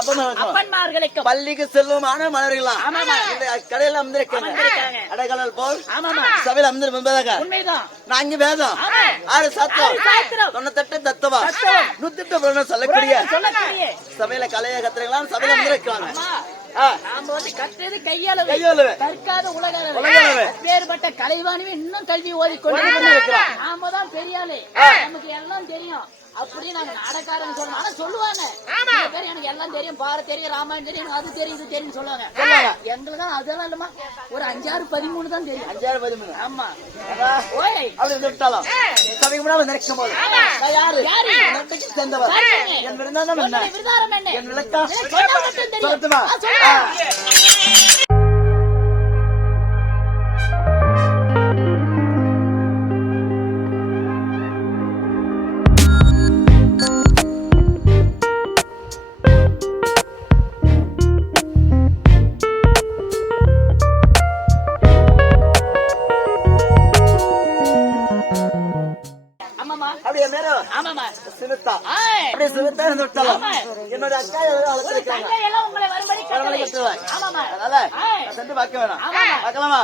அப்பன்மார்களுக்கும் பள்ளிக்கு செல்லுமான மலர்களாம் கடையில அமர்ந்திருக்காங்க அடைக்கலல் போல் சபையில் அமர்ந்து முன்பதாக நான் இங்க வேதம் 6 சாத்திரம் 98 தத்துவம் 108 சொல்லக்கூடிய சபையில கலைய கத்துறீங்களா சபையில அமர்ந்திருக்காங்க நாம கற்றது கையளவு கற்காத உலகளவு வேறுபட்ட கலைவாணியும் இன்னும் கல்வி ஓதிக்கொண்டு இருக்கிறோம். நாம தான் பெரியாளு, நமக்கு எல்லாம் தெரியும் அப்படின்னு நாங்க நாடகாரன் சொல்லணும். ஆனா சொல்லுவாங்க எனக்கு எல்லாம் தெரியும், பாரு தெரியும், ராமாயணம் தெரியும், அது தெரியும், இது தெரியும் சொல்லுவாங்க. எங்களுக்கு தான் அதெல்லாம் இல்லமா, ஒரு 5, 6, 13 தான் தெரியும். 5, 6, 13 ஆமா. அப்படி விட்டாலும் சபைக்கு முன்னாடி நினைக்கும் போது யாரு சேர்ந்தவர் என் விருந்தாரம் என்ன என் விளக்கா சொல்லட்டுமா? என்னோட அக்கா உங்களை சென்று பார்க்க வேணாம், பார்க்கலாமா?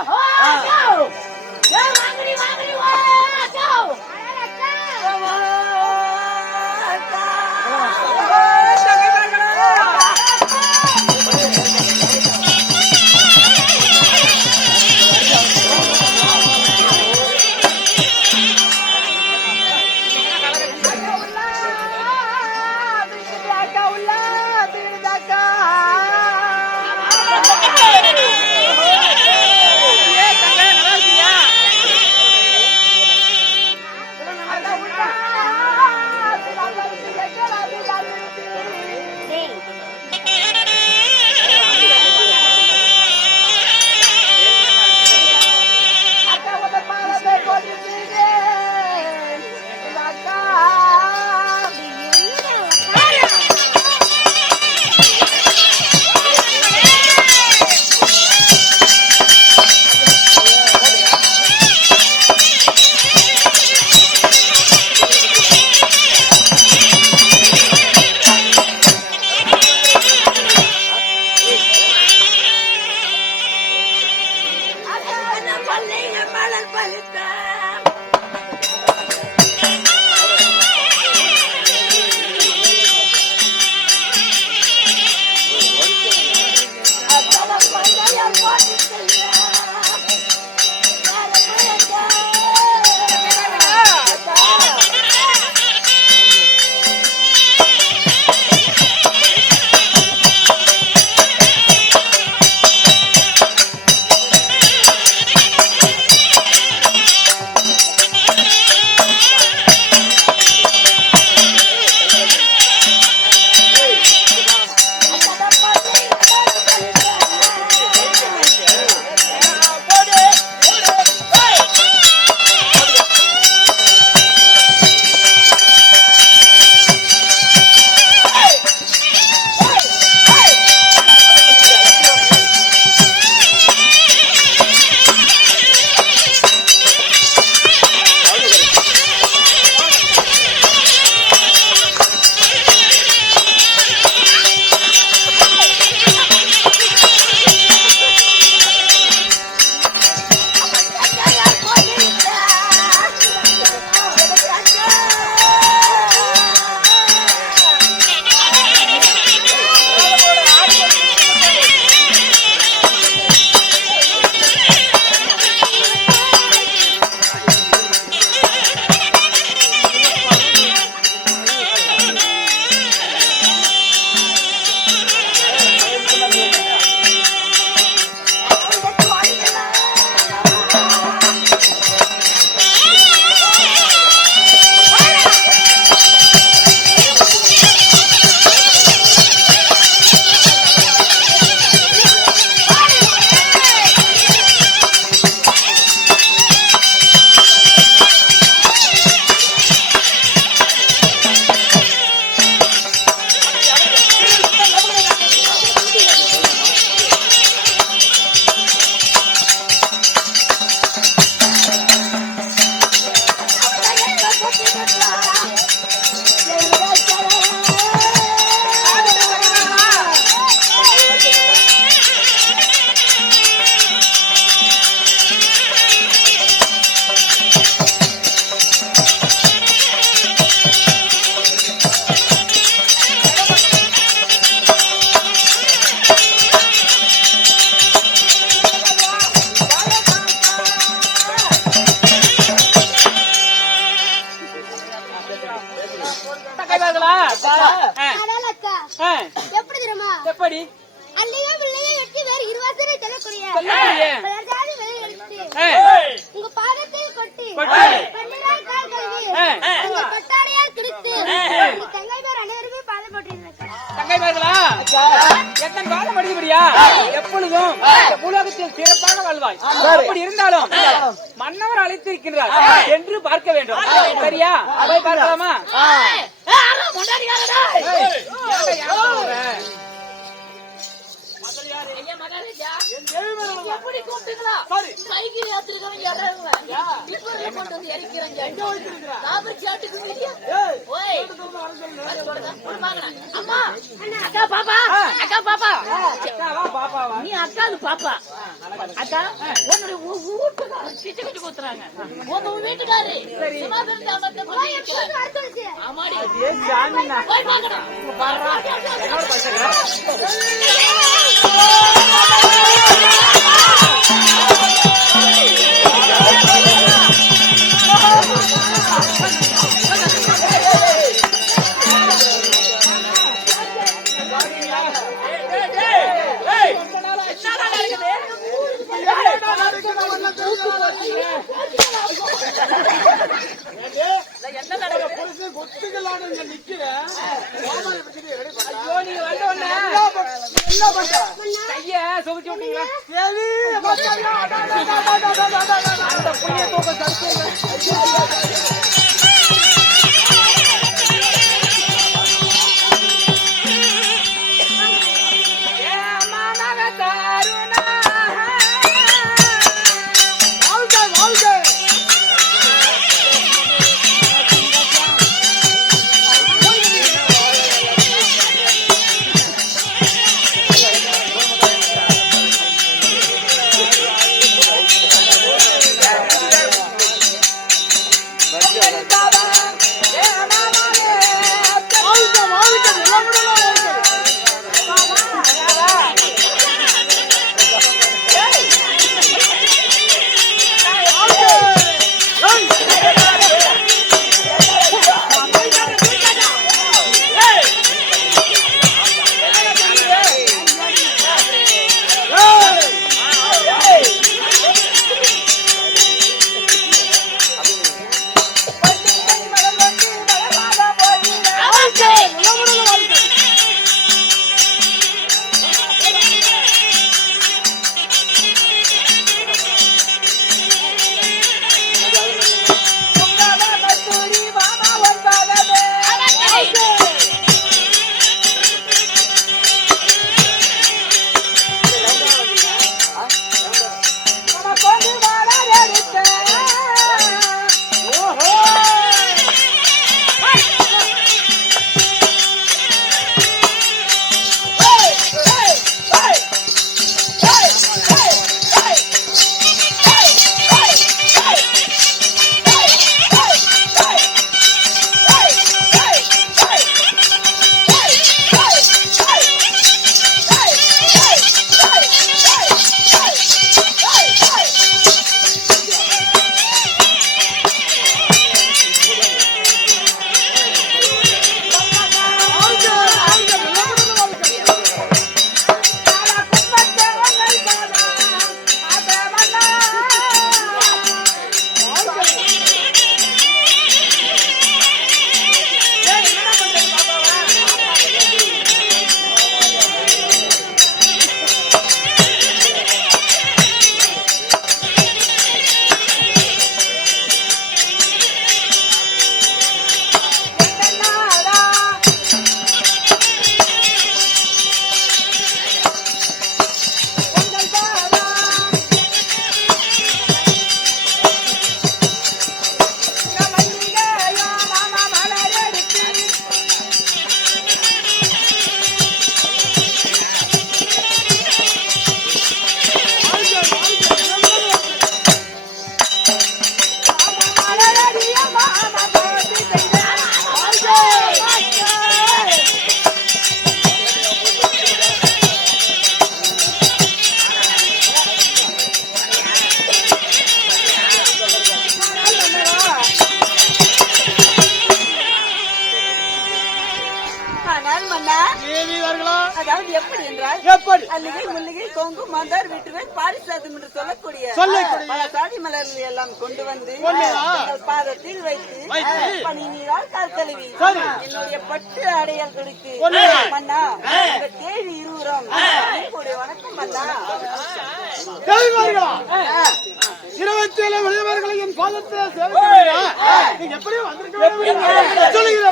எப்படி அல்லையோ பிள்ளையோ எட்டி வேறு இருவாசனை சொல்லக்கூடிய பலர்ஜாதி வெளியில் எடுத்து உங்க பாதத்தில் கொட்டி பன்னிராய் கால் கழுவி உங்க தொட்டாடையால் கிடித்து உங்க தங்கைமார் அனைவருமே பாதம் போட்டிருந்தாங்க. தங்கைமார்களா எத்தனை பாதம் அடிப்படியா எப்பொழுதும் உலகத்தில் சிறப்பாக வாழ்வாய். அப்படி இருந்தாலும் மன்னவர் அழைத்திருக்கிறார் என்று பார்க்க வேண்டும். சரியா போய் பார்க்கலாமா? எப்படி கூப்பிட்டீங்களா? கைகிரி யாத்திரிக்காரங்க யாராங்க? இப்ப கொண்டு வந்து இறக்கிறாங்க. சாப்பிட்டு ஓய் அம்மா அக்கா பாப்பா அக்கா பாப்பா நீ அக்காது பாப்பா அக்கா உன்னுடைய வீட்டுக்காரர் சிட்டு கட்டி கொடுத்துறாங்க. உங்க வீட்டுக்காரு ஆமாடி போய் பார்க்கணும். கைய சொவிச்சு விட்டீங்களா? அந்த புண்ணிய தூக்கம் அதாவது எப்படி என்றால் என்றால் எப்படி அல்லிகை முல்லிகை கொங்கு மந்தார் வெற்றுவேல் பாரிசாதம் என்று சொல்லக்கூடிய பல சாதி மலர்கள் எல்லாம் கொண்டு வந்து எங்கள் பாதத்தில் வைத்து பனி நீரால் கால் கழுவி என்னுடைய பட்டு அடையால் கொடுத்து மன்னா இந்த தேவி இருவரும் என்னுடைய வணக்கம் மன்னா 27 விளையாடுகளின் பாதத்தை சேவிக்கிறீர்களா? நீங்க எப்படி வந்திருக்கீங்க சொல்லுங்க.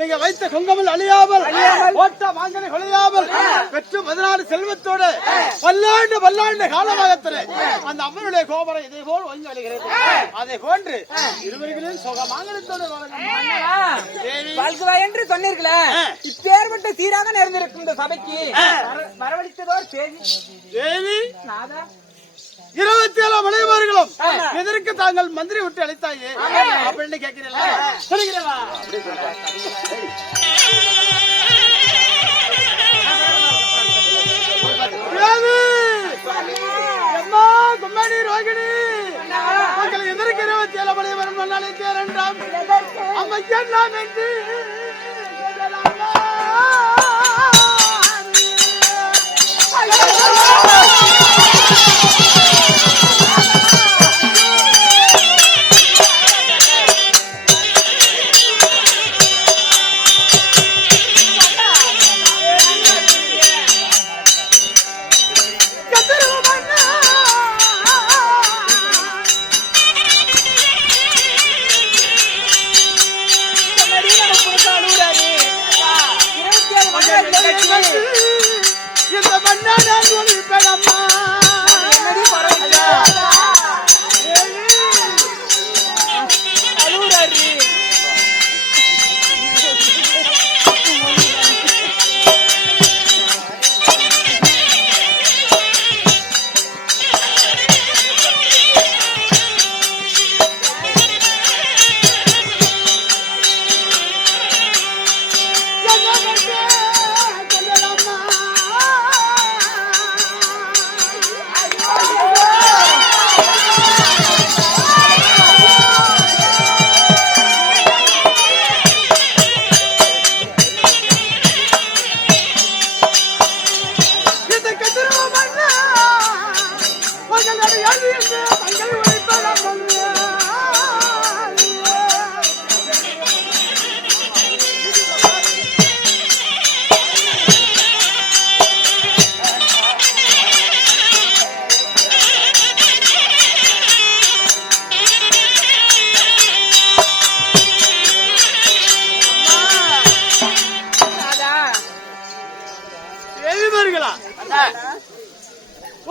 நீங்க வைத்த குங்கமல் அழியாமல் ஓட்ட மாங்கனை கொலையாமல் பெற்று 16 செல்வத்தோடு பல்லாண்டு காலமாகத்திலே அந்த அம்மனுடைய கோபுரம் இதே போல் ஒழுங்கி வருகிறது. அதை போன்று இருவர்களும் சுகமாங்கனத்தோடு வாழ்க்கை என்று சொன்னீர்களே, இப்பேற்பட்ட சீராக நேர்ந்திருக்கும் இந்த சபைக்கு வரவழைத்ததோர் தேவி 27 மனைவர்களும் எதற்கு தாங்கள் மந்திரி விட்டு அழைத்தாயே அப்படின்னு கேட்கிறீங்களா? சொல்லுகிறவா கும்மாடி ரோகிணி மக்கள் எதற்கு 27 மனைவரும் அழைத்தார் என்றாம் அம்மைக்கு நான் என்று இந்த மன்னாடி ஒளிப்பேனம்மா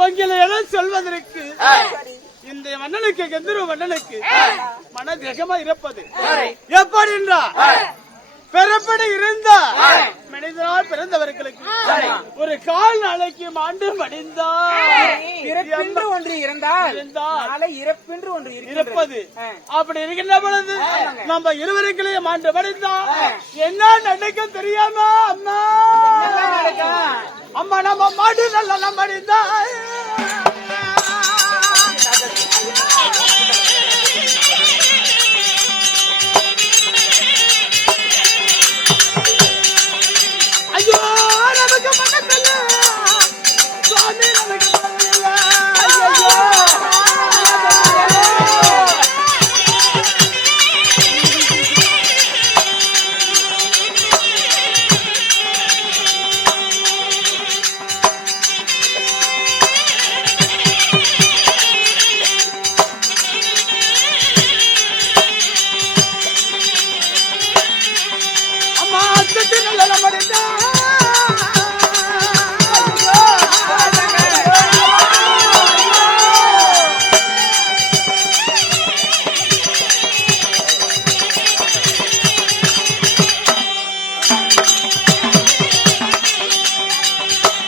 உங்களிடம் சொல்வதற்கு இந்த மன்னனுக்கு கந்தர்வ மன்னனுக்கு மன கிரகமா இருப்பது எப்படி என்றால் பிறப்படி இருந்தா மனிதனால் பிறந்தவர்களுக்கு ஒரு கால் நாளைக்கு மாண்டு மடிந்தால் பிறப்பென்று ஒன்று இருந்தால் நாளை இறப்பென்று ஒன்று இருப்பது அப்படி இருக்கின்ற பொழுது நம்ம இருவருக்களையும் மாண்டு மடிந்தா என்ன நடக்கும் தெரியாம அம்மா அம்மா நம்ம மாடு நல்லா மடிந்தா ஐயோ நமக்கு மனசில்ல சுவாமி நமக்கு மனசில்ல ஐயோ அம்மா அத்தத்தை நல்ல மடிந்தா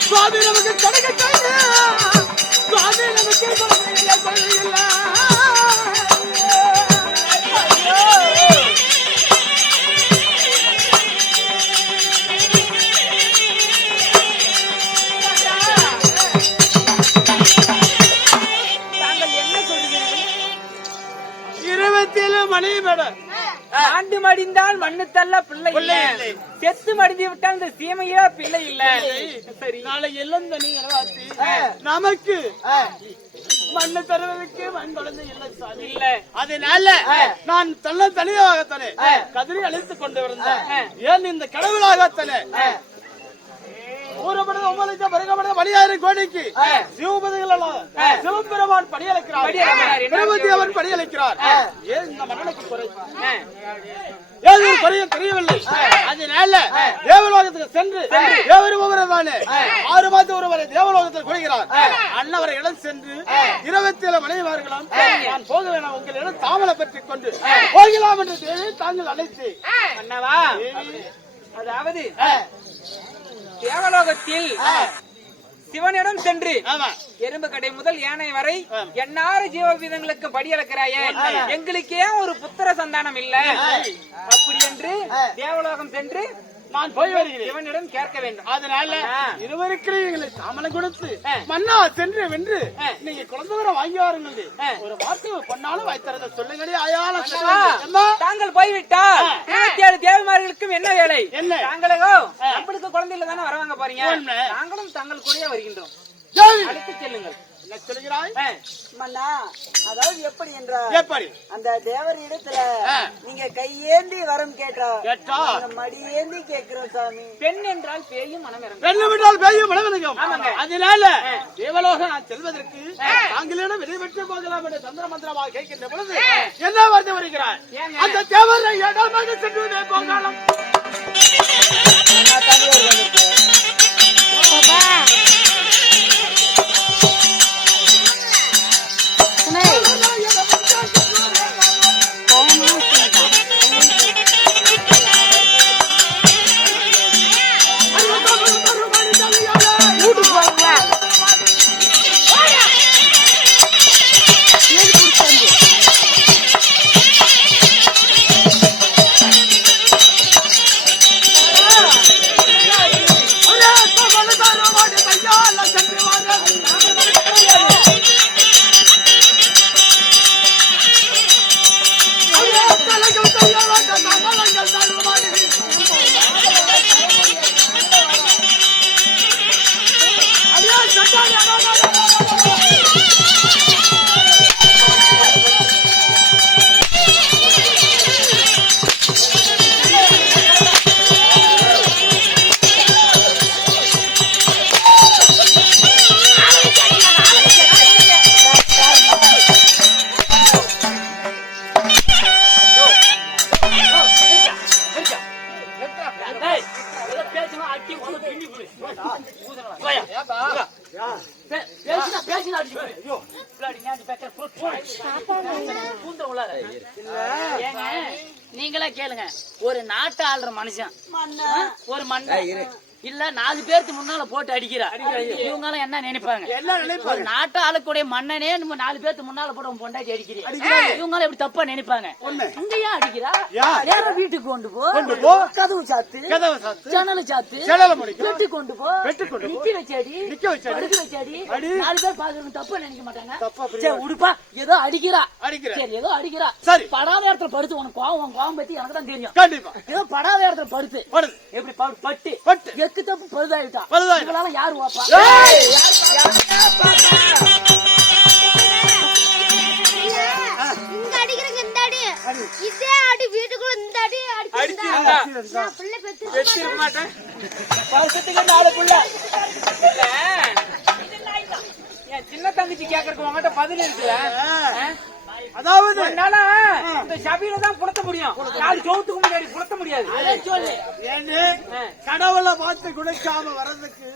சுவாமி நமக்கு கிடைக்க சுவாமி நமக்கு கொள்ளையில்ல தாங்கள் என்ன சொல்றீர்கள்? 27 மணி மேடம் ஆண்டு மடிந்தால் மண்ணு தள்ள பிள்ளை இல்லை, செத்து மடிந்து விட்டால் இந்த சீமையா பிள்ளை இல்ல. சரி, நாளை எல்லாம் தனி இரவாத்தி நமக்கு மண்ணு தருவதற்கு மண் குழந்தை இல்லை சாமி இல்ல. அதனால நான் தனியாகத்தானே கதிரை அழைத்துக் கொண்டு வந்தேன். ஏன் இந்த கடவுளாகத்தானே ஊரப்படுது உங்களுக்கு பருகப்படுது மணியாறு கோடிக்கு சிவபதிகள் சிவபெருமான் படியளிக்கிறார், பிரபதி அவன் படியளிக்கிறார். ஏன் இந்த மன்னனுக்கு குறை ஏது ஒரு குறையும் தெரியவில்லை. அதனால தேவலோகத்துக்கு சென்று தேவர் ஒவ்வொருவரானே 6 மாதம் ஒருவரை தேவலோகத்தில் கொடுக்கிறார். அன்னவரை இடம் சென்று 27 மனைவிமார்களும் நான் போக வேணாம், உங்களிடம் தாமலை பெற்றுக் கொண்டு போகலாம் என்று தேவி தாங்கள் அழைத்து அண்ணவா, அதாவது தேவலோகத்தில் சிவனிடம் சென்று எறும்பு கடை முதல் யானை வரை எண்ணாறு ஜீவபீதங்களுக்கு படியளக்கிறாயே, எங்களுக்கு ஏன் ஒரு புத்திர சந்தானம் இல்ல அப்படி என்று தேவலோகம் சென்று நான் போய் வருகிறேன். சிவனிடம் கேட்க வேண்டும். அதனால இருவருக்கு எங்களை தாமலை கொடுத்து மன்னா சென்று வென்று நீங்க குழந்தை வர வாங்கி வாருங்கள். ஒரு வார்த்தை பொண்ணாலும் வாய்த்தரத சொல்லுங்களே. ஆயாலும் தாங்கள் போய்விட்டால் 27 தேவமார்களுக்கும் என்ன வேலை? என்ன தாங்களோ நம்மளுக்கு குழந்தையில தானே வரவாங்க பாருங்க. நாங்களும் தங்கள் கூடயே வருகின்றோம், அழைத்து செல்லுங்கள். என்ன சொல்கிறாய் மன்னா? அதாவது எப்படி என்றால், எப்படி அந்த தேவர் இடத்துல நீங்க கையேந்தி வரம் கேட்டா மடியேந்தி கேட்கிறோம் சாமி. பெண் என்றால் பேயும் மனம் இறங்கும், பெண்ணு விட்டால் பேயும் மனவனுக்கும். அதனால தேவலோகம் நான் செல்வதற்கு தாங்களிடம் விடைபெற்று போகலாம் என்று தந்திர மந்திரமாக கேட்கின்ற பொழுது என்ன வார்த்தை வருகிறார்? அந்த தேவரை இடமாக சென்று போகலாம். ஏங்க நீங்களே கேளுங்க, ஒரு நாட்டை ஆள்ற மனுஷன் ஒரு மன்னன் இல்ல 4 பேருக்கு முன்னால போட்டு அடிக்கிறா, இவங்க எல்லாம் என்ன நினைப்பாங்க? ஒரு நாட்டை ஆளக்கூடிய மன்னனே நம்ம 4 பேருக்கு முன்னால போட்டு உன் பொண்டாட்டி அடிக்கிறீங்க, இவங்க எல்லாம் எப்படி தப்பா நினைப்பாங்க? இங்க ஏன் அடிக்கிறா? நேரம் வீட்டுக்கு கொண்டு போ, கதவு சாத்து, ஜன்னல சாத்து, வெட்டி கொண்டு போ, நிக்க வச்சாடி, படுக்க வச்சாடி, 4 பேர் பாக்குறவங்க தப்பா நினைக்க மாட்டாங்க. சரி உடுப்பா, ஏதோ அடிக்கிறா, சரி ஏதோ அடிக்கிறா, படாத இடத்துல படுத்து, உனக்கு கோவம் பத்தி எனக்கு தான் தெரியும். ஏதோ படாத இடத்துல படுத்து எப்படி பட்டு எக்கு தப்பு பழுதாயிட்டா, இவங்களால யாரு வாப்பா? இங்க அடிக்கிறங்க இந்த அடி, இதே அடி வீட்டுக்குள்ள இந்த அடி அடிச்சிருந்தா பிள்ளை பெத்து மாட்டேன். வருஷத்துக்கு 4 புள்ள. என் சின்ன தங்கச்சி கேக்குறதுக்கு உங்ககிட்ட பதில் இருக்குல்ல? அதாவது என்னால இந்த சபையில தான் புலத்த முடியும், 4 சவுத்துக்கு முன்னாடி புலத்த முடியாது. சொல்லு, கடவுளை பார்த்து குடிக்காம வர்றதுக்கு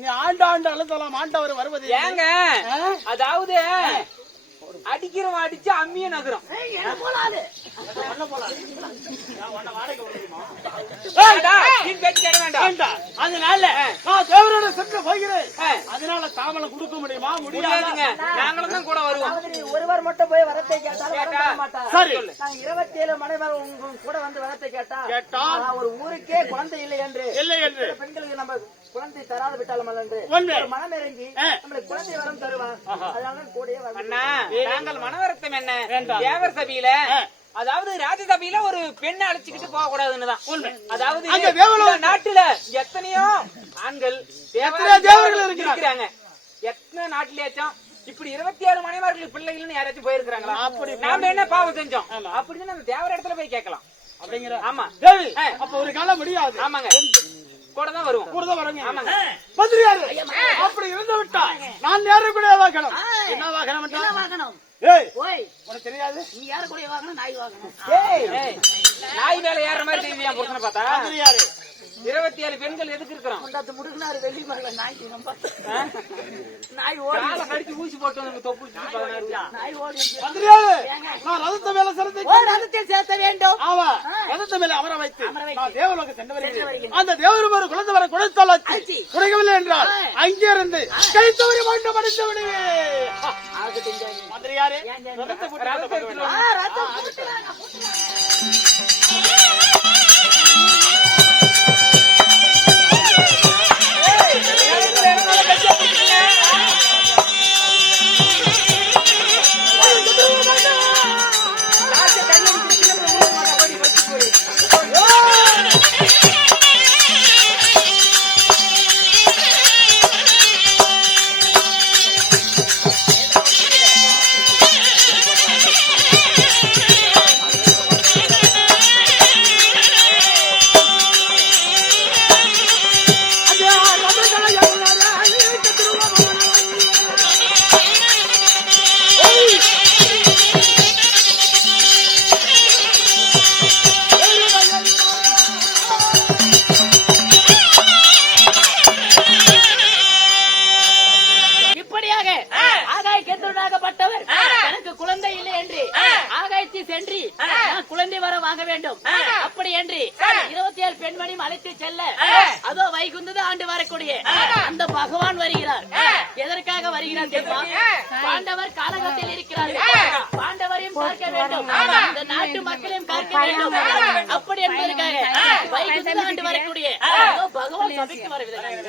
நீ ஆண்டாண்டு அழுத்தலாம், ஆண்டவர் வருவது ஏங்க? அதாவது அடிக்கிறவன் அடிச்சு அம்மிய நகரும். அதனால நான் தேவரோட சென்று போகிறேன். அதனால தாமலை கொடுக்க முடியுமா? முடியாதுங்க. நாங்களும் தான் கூட வருவோம். ஒருவர் மட்டும் போய் வரத்தை கேட்டாலும் சரி, 27 மனைவர் உங்க கூட வந்து வரத்தை கேட்டா ஒரு ஊருக்கே குழந்தை இல்லை என்று பெண்களுக்கு நம்ம குழந்தை தராது விட்டாலும் என்று மனம் இறங்கி நம்மளுக்கு குழந்தை வரம் தருவான். அதனால கூடயே நாங்கள் மனவரத்தம் என்ன தேவர் சபையில, அதாவது ராஜசபையில ஒரு பெண்ணை அழைச்சிக்கிட்டு போக கூடாதுன்னு தான். அதாவது நாட்டுல எத்தனையோ ஆண்கள் தேவர்கள் இருக்கிறாங்க, எத்தனை நாட்டிலேயாச்சும் இப்படி 26 மனைவார்கள் பிள்ளைகள்னு யாராச்சும் போயிருக்கிறாங்களா? நாம என்ன பாவம் செஞ்சோம் அப்படின்னு நம்ம தேவர் இடத்துல போய் கேட்கலாம். அப்படிங்கிற ஆமா தேவி அப்ப ஒரு காலம் முடியாது. ஆமாங்க, கூட தான் வருவோம். கூட தான் வரங்க. ஆமாங்க. மந்திரியாரு அப்படி இருந்து விட்டா நான் யாரு கூட வாகனம்? என்ன வாகனம்? ஏய் உனக்கு தெரியாது? நீ யாரு கூட வாங்கணும்? நாய் வாங்கணும். நாய் மேல ஏற மாதிரி தெரியுது என் புருஷனை பார்த்தா. மந்திரியாரு 27 பெண்கள் எதுக்கு இருக்கிறோம்? முடுக்குனாரு வெள்ளி மரல நாய் நாய் ஓடி கடிச்சு ஊசி போட்டு தொப்பு நாய் ஓடி. மந்திரியாரு நான் ரதத்தை மேல ரதத்தில் சேர்த்த வேண்டும். ஆமா, ரதத்தை மேல அமர வைத்து நான் தேவலோக சென்று வருகிறேன். அந்த தேவரும் ஒரு குழந்தை வர குழைத்தாலாச்சு குறைக்கவில்லை என்றால் அங்கே இருந்து கை தவறி மண்டம் அடித்து விடுவேன். மந்திரியாரு ரதத்தை போட்டு அப்படி என்று 27 பெண்மணி அழைத்து செல்ல அதோ வைகுந்தது ஆண்டு வரக்கூடிய அந்த பகவான் வருகிறார். எதற்காக வருகிறார் தெரியுமா? பாண்டவர் காலகத்தில் இருக்கிறார்கள், பாண்டவரையும் பார்க்க வேண்டும், இந்த நாட்டு மக்களையும் பார்க்க வேண்டும். அப்படி என்பதற்காக வைகுந்தது ஆண்டு வரக்கூடிய அதோ பகவான் சபைக்கு வருகிறார்.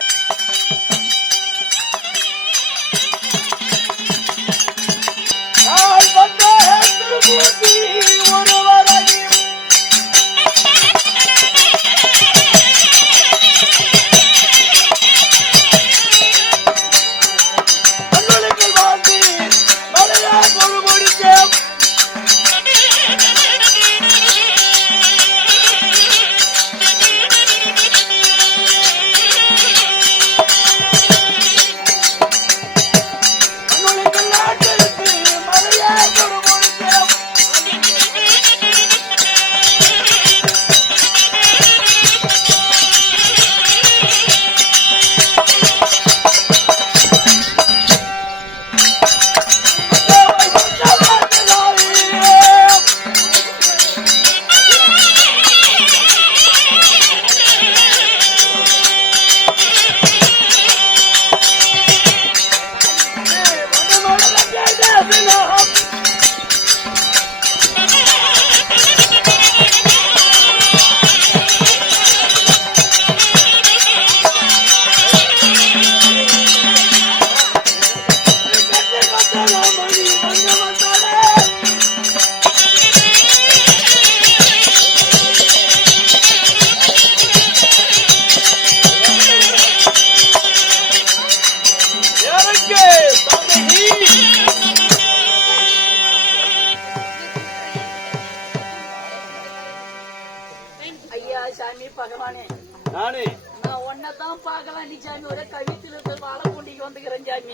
எல்லாம் பார்க்கலாம் நீ சாமி ஒரே கவித்துல இருக்கிற வாழை பூண்டிக்கு வந்துக்கிறேன் சாமி.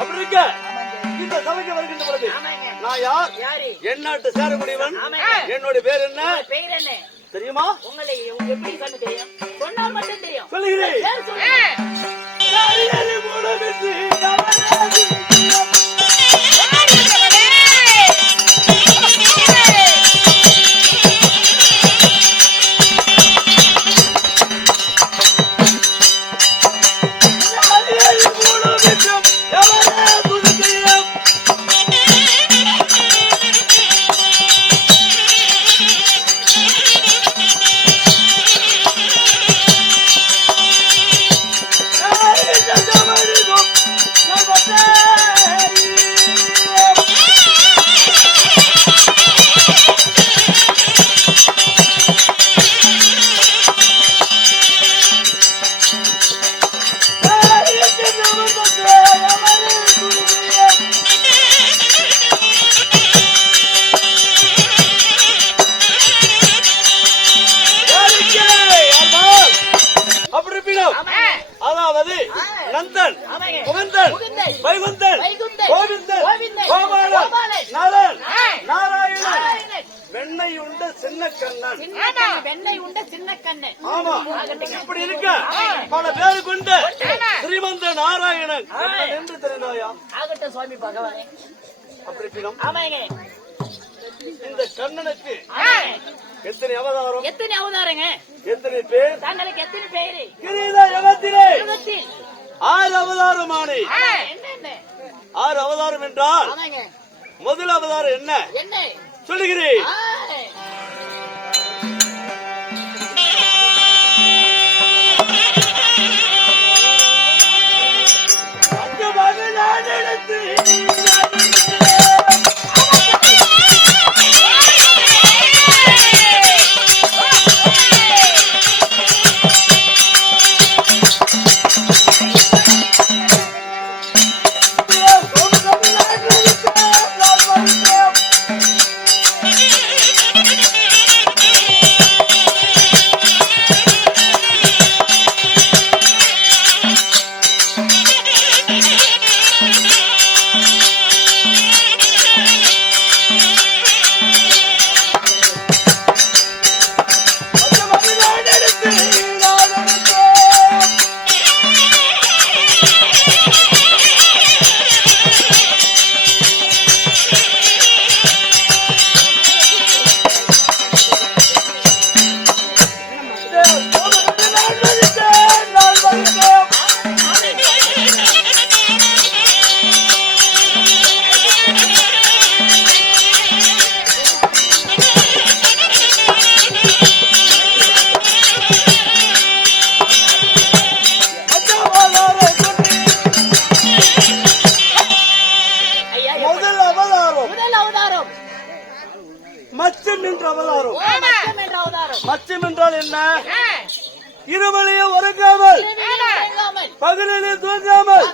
அப்படி இருக்க இந்த சபைக்கு வருகின்ற பொழுது நான் யார்? எந்நாட்டு சேரக்கூடியவன். என்னுடைய பேர் என்ன? பேர் என்ன தெரியுமா? உங்களை எப்படி சாமி தெரியும்? சொன்னால் மட்டும் தெரியும். சொல்லுகிறேன். பேர் சொல்லுங்க. அதாவது நந்தன், முகந்தன், வைகுந்தன், கோவிந்தன், கோபாலன், நலன், நாராயணன், வெண்ணெய் உண்ட சின்ன கண்ணன். வெண்ணெய் உண்ட சின்ன கண்ணன். ஆமா, இப்படி இருக்க பல பேரு கொண்ட ஸ்ரீமந்த நாராயணன் என்று தெரிந்தாயா? ஆகட்டும் சுவாமி பகவானே. அப்படி இருப்பினும் ஆமாங்க. இந்த கண்ணனுக்கு எத்தனை அவதாரம்? எத்தனை அவதாரங்க? எத்தனை பேர்? தங்களுக்கு எத்தனை பேரு? கிரீட யுகத்திலே யுகத்தில் 6 அவதாரமானே. என்ன 6 அவதாரம் என்றால் ஆமாங்க. முதல் அவதாரம் என்ன என்ன சொல்லுகிறேன்? மச்சம் என்ற அவதாரம். மச்சம் என்றால் என்ன? இரவலையும் உறங்காமல் பகலிலே தூங்காமல்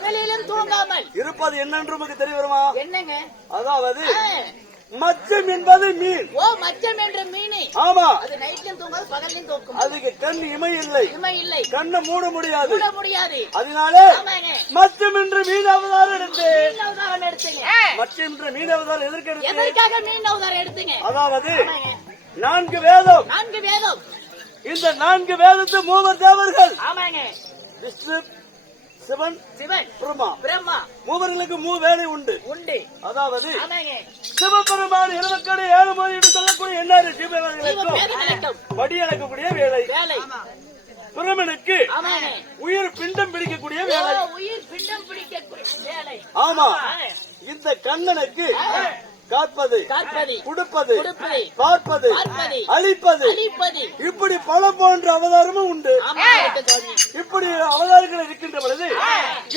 இருப்பது என்னென்று நமக்கு தெரிய வருமா? என்னங்க? அதாவது மச்சம் என்பது மீன். ஓ, மச்சம் என்ற மீன். ஆமா, அது நைட்லயும் தூங்காது, பகல்லையும் தூக்கும். அதுக்கு கண் இமை இல்லை, இல்லை, கண்ணை மூட முடியாது. அதனால மச்சம் என்ற மீன் அவதாரம் எடுத்தேன். மச்சம் என்ற மீன் அவதாரம் எதற்காக மீன் அவதாரம் எடுத்தீங்க? அதாவது 4 வேதம். 4 வேதம். இந்த 4 வேதத்து 3 தேவர்கள். ஆமாங்க. விஷ்ணு, சிவன், பிரம்மா. 3 வேலை உண்டு. அதாவது ஆமாங்க. சிவபெருமான் 7 மணி என்று சொல்லக்கூடிய எண்ணாறு ஜீவர்களுக்கும் படி அளக்கக்கூடிய வேலை. பிரமனுக்கு உயிர் பிண்டம் பிடிக்கக்கூடிய வேலை. ஆமா, இந்த கண்ணனுக்கு காப்பது, கொடுப்பது, பார்ப்பது, அழிப்பது, இப்படி பல போன்ற அவதாரமும் உண்டு. இப்படி அவதாரங்கள் இருக்கின்ற பொழுது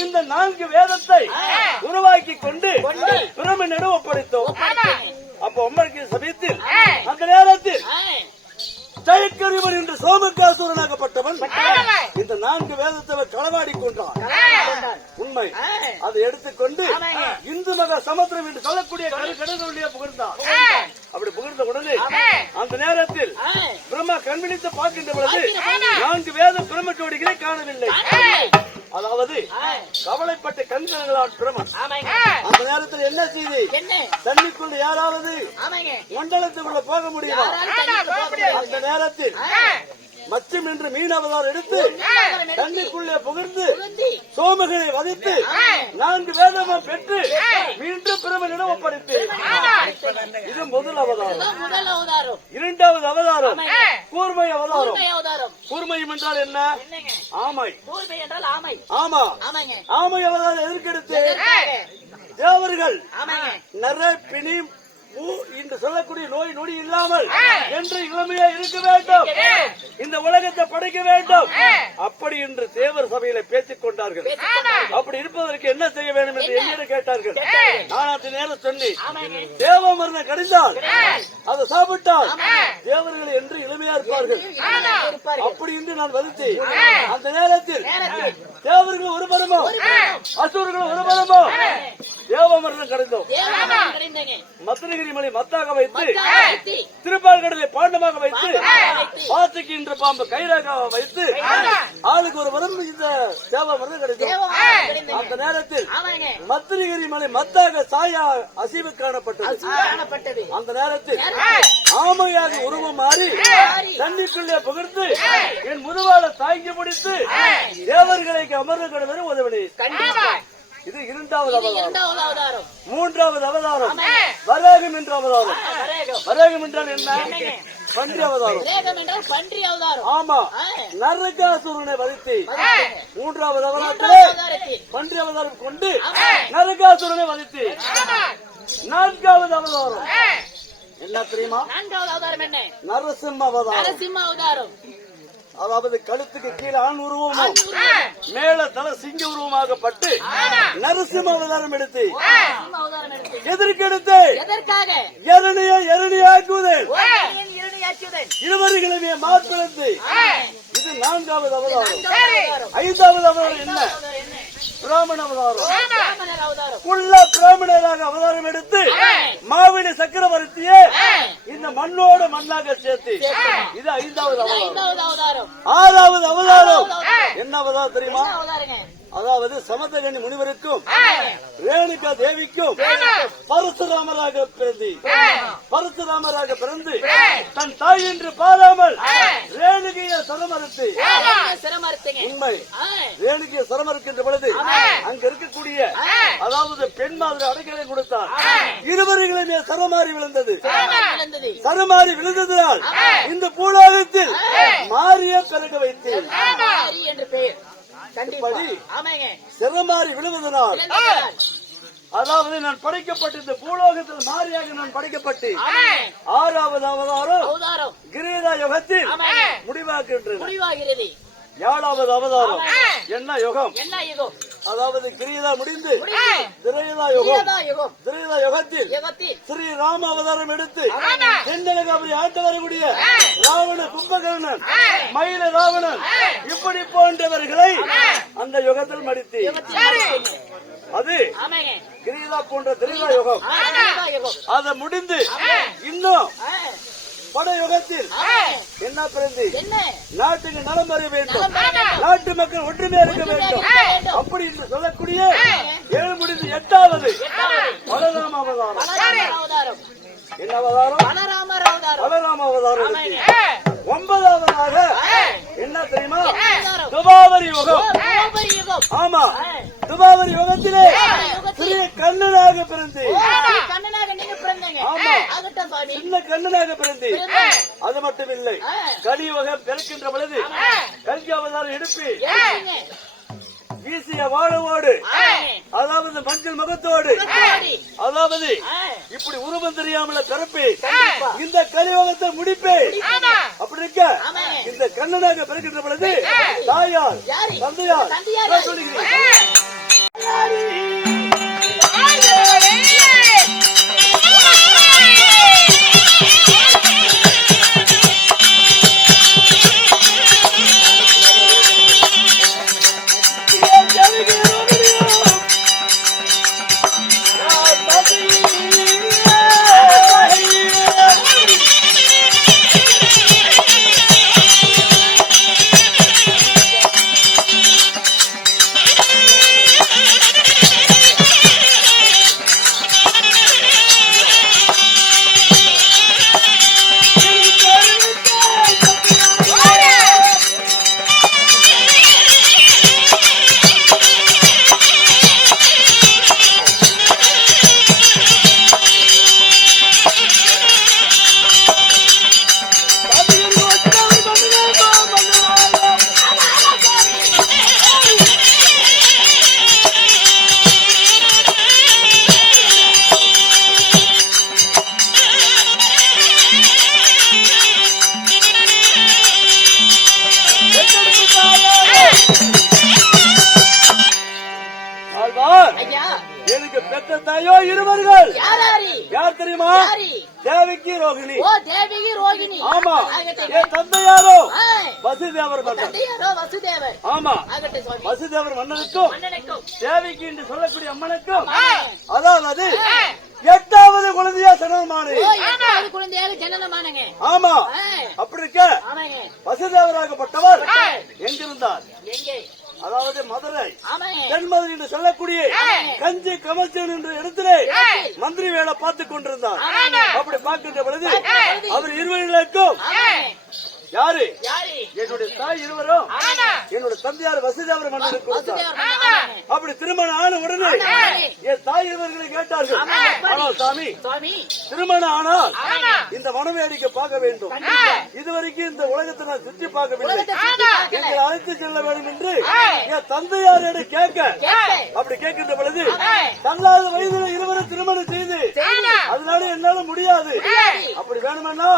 இந்த 4 வேதத்தை உருவாக்கி கொண்டு பிரமனிடம் ஒப்படைத்தோம். அப்ப உங்களுக்கு சமயத்தில் அந்த நேரத்தில் ஜெயக்கரிவர் என்று சோமகாசூரனாகப்பட்டவன் இந்த 4 வேதத்தை களவாடி கொண்டான். உண்மை. அதை எடுத்துக்கொண்டு இந்து மகா சமுத்திரம் என்று சொல்லக்கூடிய கடலுடைய புகழ்ந்தான். அப்படி புகழ்ந்த உடனே அந்த நேரத்தில் பிரம்மா கண்விழித்து பார்க்கின்ற பொழுது 4 வேத பிரம்ம ஜோடிகளை காணவில்லை. அதாவது கவலைப்பட்ட கண்களால் பிரம்மன் அந்த நேரத்தில் என்ன செய்தி? தண்ணிக்குள்ள யாராவது மண்டலத்துக்குள்ள போக முடியுமா? அந்த நேரத்தில் மச்சம் என்று மீன் அவதாரம் எடுத்து தண்ணிக்குள்ளே புகழ்ந்து சோமகனை வதைத்து 4 வேதமும் பெற்று மீண்டும் பிரமனிடம் ஒப்படைத்து இது முதல் அவதாரம். இரண்டாவது அவதாரம் கூர்மை அவதாரம். கூர்மையும் என்றால் என்ன? ஆமை. ஆமா, ஆமை அவதாரம் எதற்கெடுத்து தேவர்கள் நிறைய பிணி என்று சொல்லக்கூடிய நோய் நொடி இல்லாமல் என்று இளமையா இருக்க வேண்டும், இந்த உலகத்தை படைக்க வேண்டும். அப்படி என்று தேவர் சபையில பேசிக் கொண்டார்கள். அப்படி இருப்பதற்கு என்ன செய்ய வேண்டும் என்று என்னிடம் கேட்டார்கள். நான் அந்த நேரம் சொன்னேன், தேவ மரணம் கடிந்தால் அதை சாப்பிட்டால் தேவர்களை என்று இளமையா இருப்பார்கள். அப்படி என்று நான் வலித்தேன். அந்த நேரத்தில் தேவர்கள் ஒரு பரமோ அசுரர்கள் ஒரு பரமோ தேவ மரணம் கடிந்தோம். மத்திரகிரி மலை மத்தாக வைத்து திருப்பால்கடலை பாண்டமாக வைத்து பாத்துக்கின்ற பாம்பு கைராக வைத்து ஆளுக்கு ஒரு வரம் இந்த தேவ மரணம் கிடைக்கும். அந்த நேரத்தில் மத்திரகிரி மலை மத்தாக சாயா அசைவு காணப்பட்டது. அந்த நேரத்தில் ஆமையாக உருவம் மாறி தண்ணிக்குள்ளே புகழ்ந்து என் முதுவாள தாங்கி முடித்து தேவர்களை அமர்ந்து கொண்டு உதவி. இது இரண்டாவது அவதாரம். மூன்றாவது அவதாரம் வராகம் என்ற அவதாரம். வராகம் என்றால் என்ன? பன்றி அவதாரம். ஆமா, நரகாசுரனை வதைத்து மூன்றாவது அவதாரத்திலே பன்றி அவதாரம் கொண்டு நரகாசுரனை வதைத்து. நான்காவது அவதாரம் என்ன தெரியுமா? நரசிம்ம அவதாரம். அதாவது கழுத்துக்கு கீழே ஆண் உருவமும் மேல தலை சிங்க உருவமாகப்பட்டு நரசிம்ம அவதாரம் எடுத்து எதற்கெடுத்து எரணியாக்குவதேன் இருவர்களையுமே மாற்றிழந்து. இது நான்காவது அவதாரம். ஐந்தாவது அவதாரம் என்ன? பிராமண அவதாரம். குள்ள பிராமணராக அவதாரம் எடுத்து மாவினி சக்கரவர்த்தியே இந்த மண்ணோட மண்ணாக சேர்த்து. இது ஐந்தாவது அவதாரம். ஆறாவது அவதாரம் என்ன அவதாரம் தெரியுமா? அதாவது சமதகனி முனிவருக்கும் ரேணுகா தேவிக்கும் பரசுராமராக பிறந்து தன் தாய் என்று பாராமல் ரேணுகையை சரமறுத்து. உண்மை, ரேணுகையை சரமறுக்கின்ற பொழுது அங்க இருக்கக்கூடிய அதாவது பெண் மாதிரி அடைக்கலை கொடுத்தார். இருவர்களுமே சரமாறி விழுந்தது. சரமாறி விழுந்ததால் இந்த பூலோகத்தில் மாறிய பிறகு வைத்தேன். சிறமாறி விழுவதனால் அதாவது நான் படைக்கப்பட்டு இந்த பூலோகத்தில் மாறியாக நான் படைக்கப்பட்டு ஆறாவது அவதாரம் கிரீடா யுகத்தில் முடிவாகிறது. ஏழாவது அவதாரம் என்ன யுகம்? அதாவது கிரீடா முடிந்து திரேதா யுகத்தில் ஸ்ரீ ராம அவதாரம் எடுத்து தென்னலகாபுரி ஆட்டு வரக்கூடிய ராவண கும்பகர்ணன் மயில ராவணன் இப்படி போன்றவர்களை அந்த யுகத்தில் மடித்து. அது கிரீடா போன்ற திரேதா யுகம். அதை முடிந்து இன்னும் படயுகத்தில் என்ன பிறந்து நாட்டுக்கு நலம் வர வேண்டும், நாட்டு மக்கள் ஒற்றுமையா இருக்க வேண்டும். அப்படி என்று சொல்லக்கூடிய 7 முடிந்து 8வது பலராம அவதாரம். என்ன அவதாரம்? பலராம அவதாரம். 9வதாக என்ன தெரியுமா? துபாவரி யுகம். ஆமா, துபாவரி யுகத்திலே ஸ்ரீ கண்ணனாக பிறந்து. ஆமா, சின்ன கண்ணனாக பிறந்து. அது மட்டும் இல்லை, கலியுகம் பிறக்கின்ற பொழுது கல்கி அவதாரம் எடுப்பி வீசிய வாழவோடு அதாவது மஞ்சள் முகத்தோடு அதாவது இப்படி உருவம் தெரியாமல பிறப்பே இந்த கலியுகத்தை முடிப்பே. அப்படி இருக்க இந்த கண்ணனாக பிறக்கின்ற பொழுது தாயார் தந்தையார் சொல்லுகிறேன். பெற்ற தாயோ இருவர்கள். யாராரி? யார் தெரியுமா? யாரி? தேவிக்கு ரோகிணி. ஓ தேவிகி ரோகிணி. ஆமா. ஆகட்டும். என் தந்தையாரோ ஆ. வசுதேவர் மன்னன். தந்தையாரோ வசுதேவர். ஆமா. ஆகட்டும் சுவாமி. வசுதேவர் மன்னனுக்கும் மன்னனுக்கும். தேவிக்கு என்று சொல்லக்கூடிய அம்மனுக்கும் ஆமா. அதாவது 8வது குழந்தையா சனமானு. ஓ 8வது குழந்தையாக ஜனனமானங்க. ஆமா. ஆ. அப்படி இருக்க ஆமாங்க. வசுதேவராகப்பட்டவர் எங்கிருந்தார்? எங்கே? அதாவது மதுரை ஆமாங்க. தென்மதுரை என்று சொல்லக்கூடிய கஞ்சி கமச்சன் என்ற இடத்திலே மந்திரி வேலை பார்த்துக் கொண்டிருந்தார். அப்படி பார்க்கின்ற பொழுது அவர் இருவர்களுக்கும் யாரு? யாரி? என்னுடைய தாய் இருவரும் என்னோட தந்தையார் வசுதேவர் மன்னனுக்கு கொடுத்தார். வசுதேவர் மன்னன். அப்படி திருமணம் ஆன உடனே என் தாய் இருவர்களை கேட்டார்கள். ஆனால் சாமி சுவாமி திருமணம் ஆனால் இந்த மனவேடிக்கை பார்க்க வேண்டும். இதுவரைக்கும் இந்த உலகத்தை நான் சுற்றி பார்க்கவில்லை. எங்களை அழைத்து செல்ல வேண்டும் என்று என் தந்தையார் என கேட்க அப்படி கேட்கின்ற பொழுது தள்ளாத வயதில் இருவரும் திருமணம் செய்து அதனால என்னால முடியாது. அப்படி வேணுமென்னா